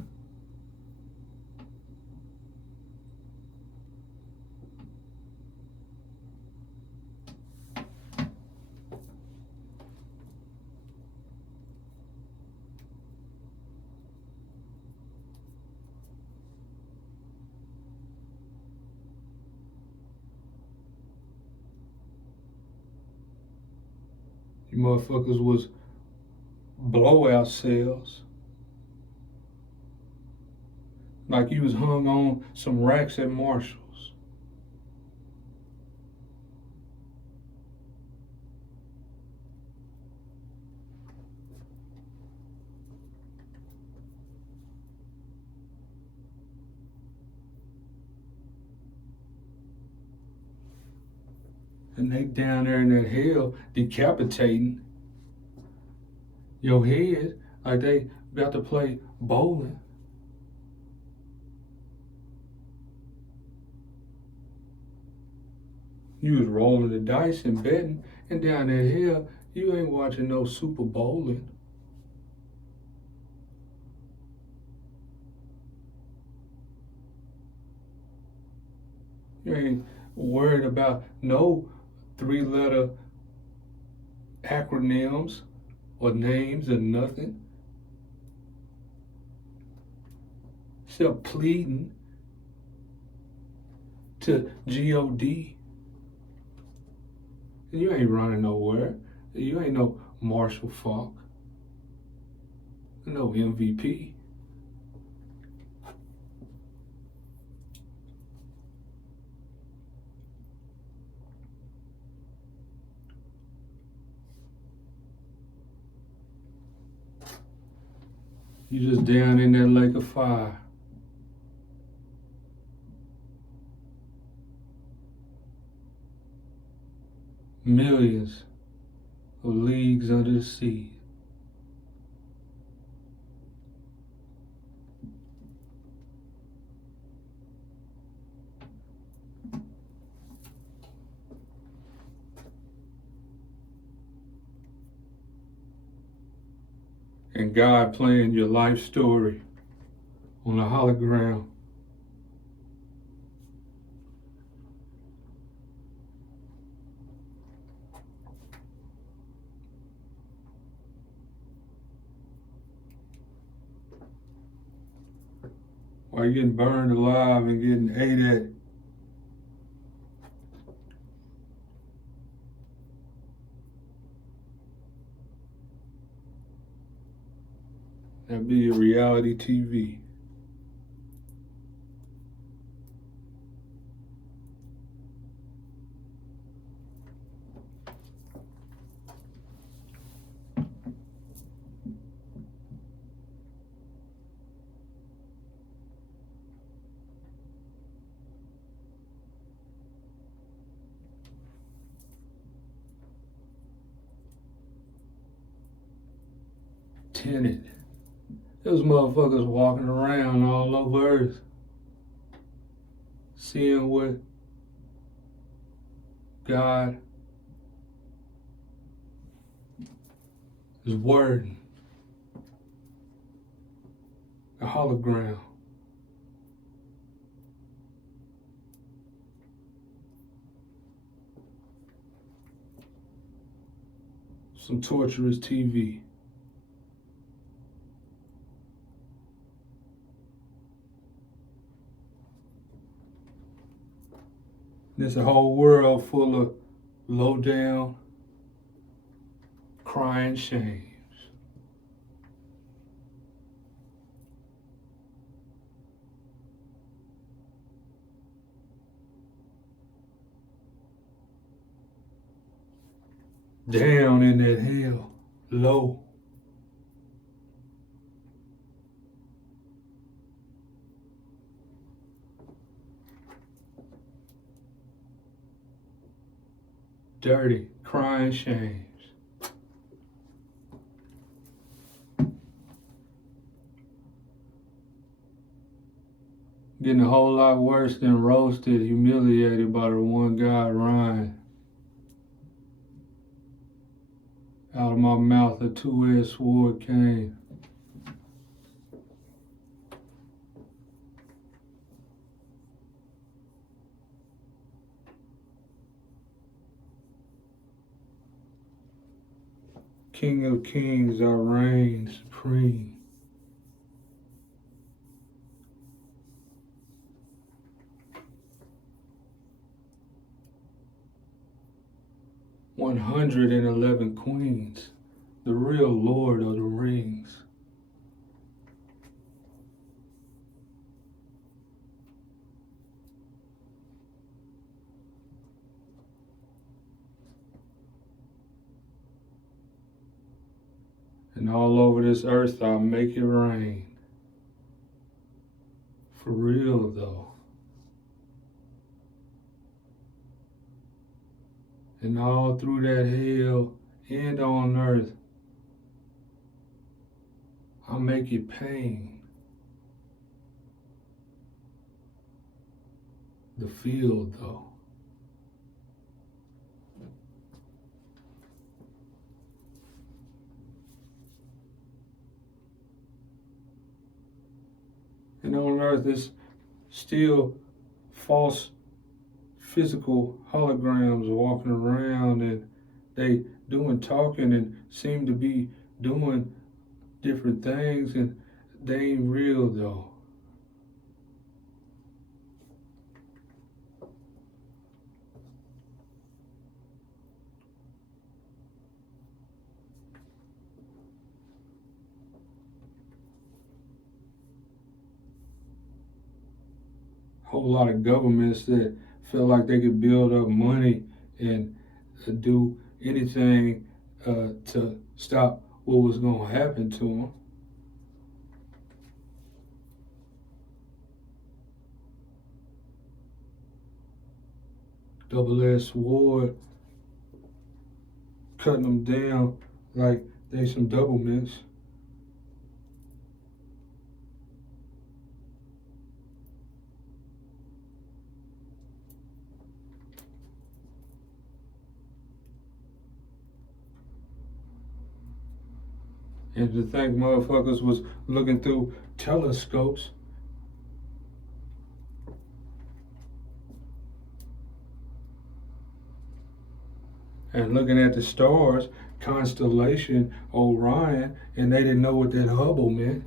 You motherfuckers was blowout cells. Like you was hung on some racks at Marshall's. And they down there in that hell decapitating your head like they about to play bowling. You was rolling the dice and betting, and down that hill, you ain't watching no Super Bowling. You ain't worried about no 3-letter acronyms or names or nothing. Except pleading to God. And you ain't running nowhere. You ain't no Marshall Falk. No MVP. You just down in that lake of fire. Millions of leagues under the sea. And God playing your life story on a hologram. While you're getting burned alive and getting ate at. That'd be a reality TV. TITANIC. Those motherfuckers walking around all over Earth, seeing what God is wording. A hologram. Some torturous TV. There's a whole world full of low down, crying shames. Down in that hell, low. Dirty, crying shames. Getting a whole lot worse than roasted, humiliated by the one guy, Ryan. Out of my mouth a two-edged sword came. King of kings, I reign supreme. "111 queens, the real Lord of the Rings." And all over this earth I'll make it rain. For real though. And all through that hell and on earth, I'll make it pain. The field though. And on earth there's still false physical holograms walking around, and they doing talking and seem to be doing different things, and they ain't real though. Whole lot of governments that feel like they could build up money and do anything to stop what was going to happen to them. Double-edged sword, cutting them down like they some double mints. And to think motherfuckers was looking through telescopes and looking at the stars, constellation Orion, and they didn't know what that Hubble meant.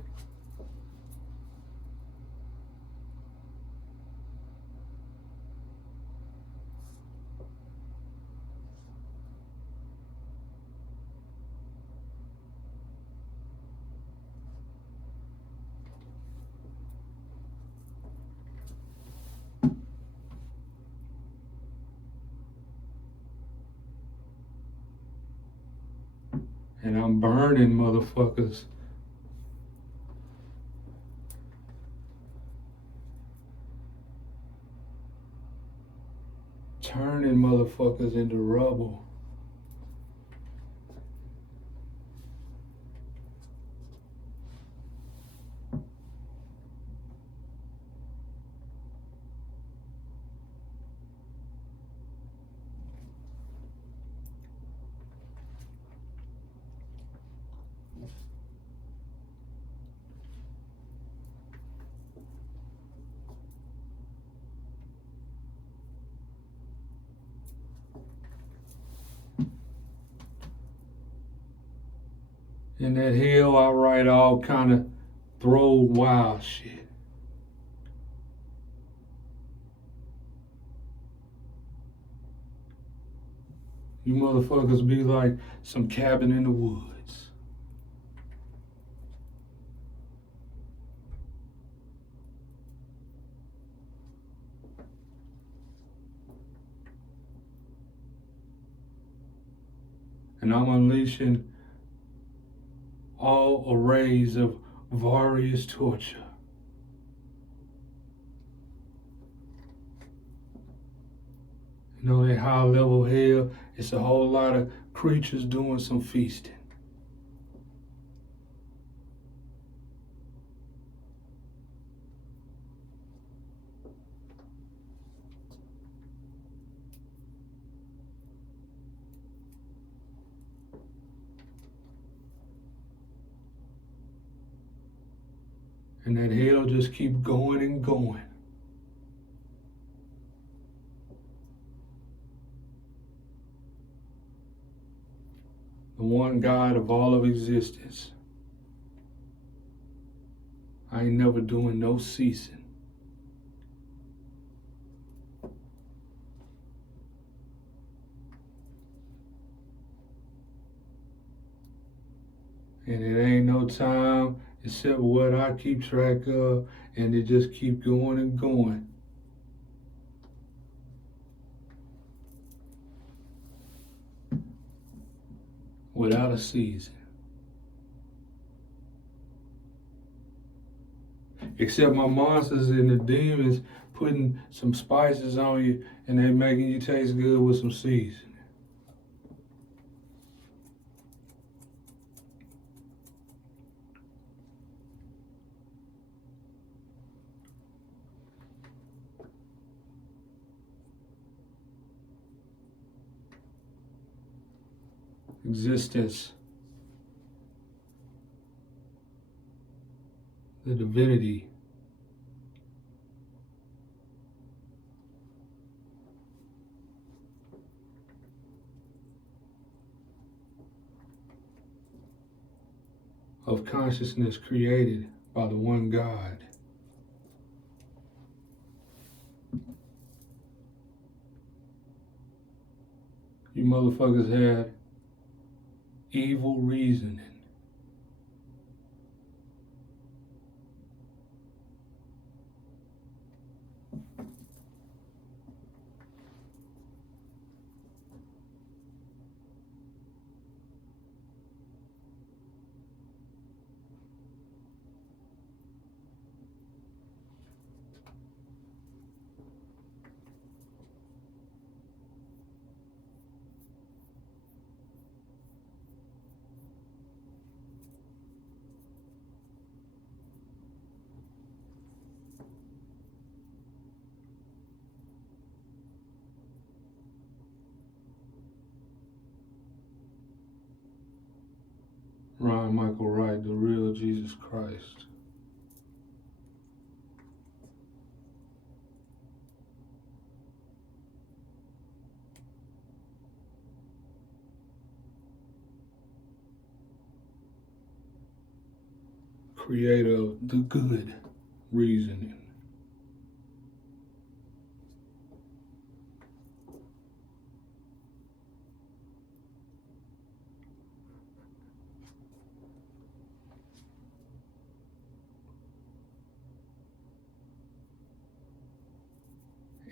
And I'm burning motherfuckers. Turning motherfuckers into rubble. In that hell, I write all kind of throw wild shit. You motherfuckers be like some cabin in the woods. And I'm unleashing all arrays of various torture. You know, that high level hell, it's a whole lot of creatures doing some feasting. And that hell just keep going and going. The one God of all of existence. I ain't never doing no ceasing. And it ain't no time except what I keep track of, and it just keep going and going. Without a season. Except my monsters and the demons putting some spices on you and they making you taste good with some seasoning. Existence, the divinity, of consciousness created by the one God. You motherfuckers had evil reasoning. Ron Michael Wright, the real Jesus Christ. Creator of the good reasoning.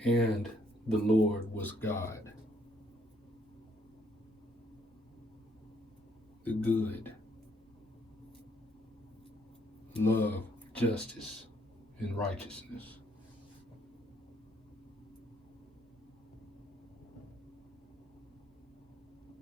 And the Lord was God. The good. Love, justice, and righteousness.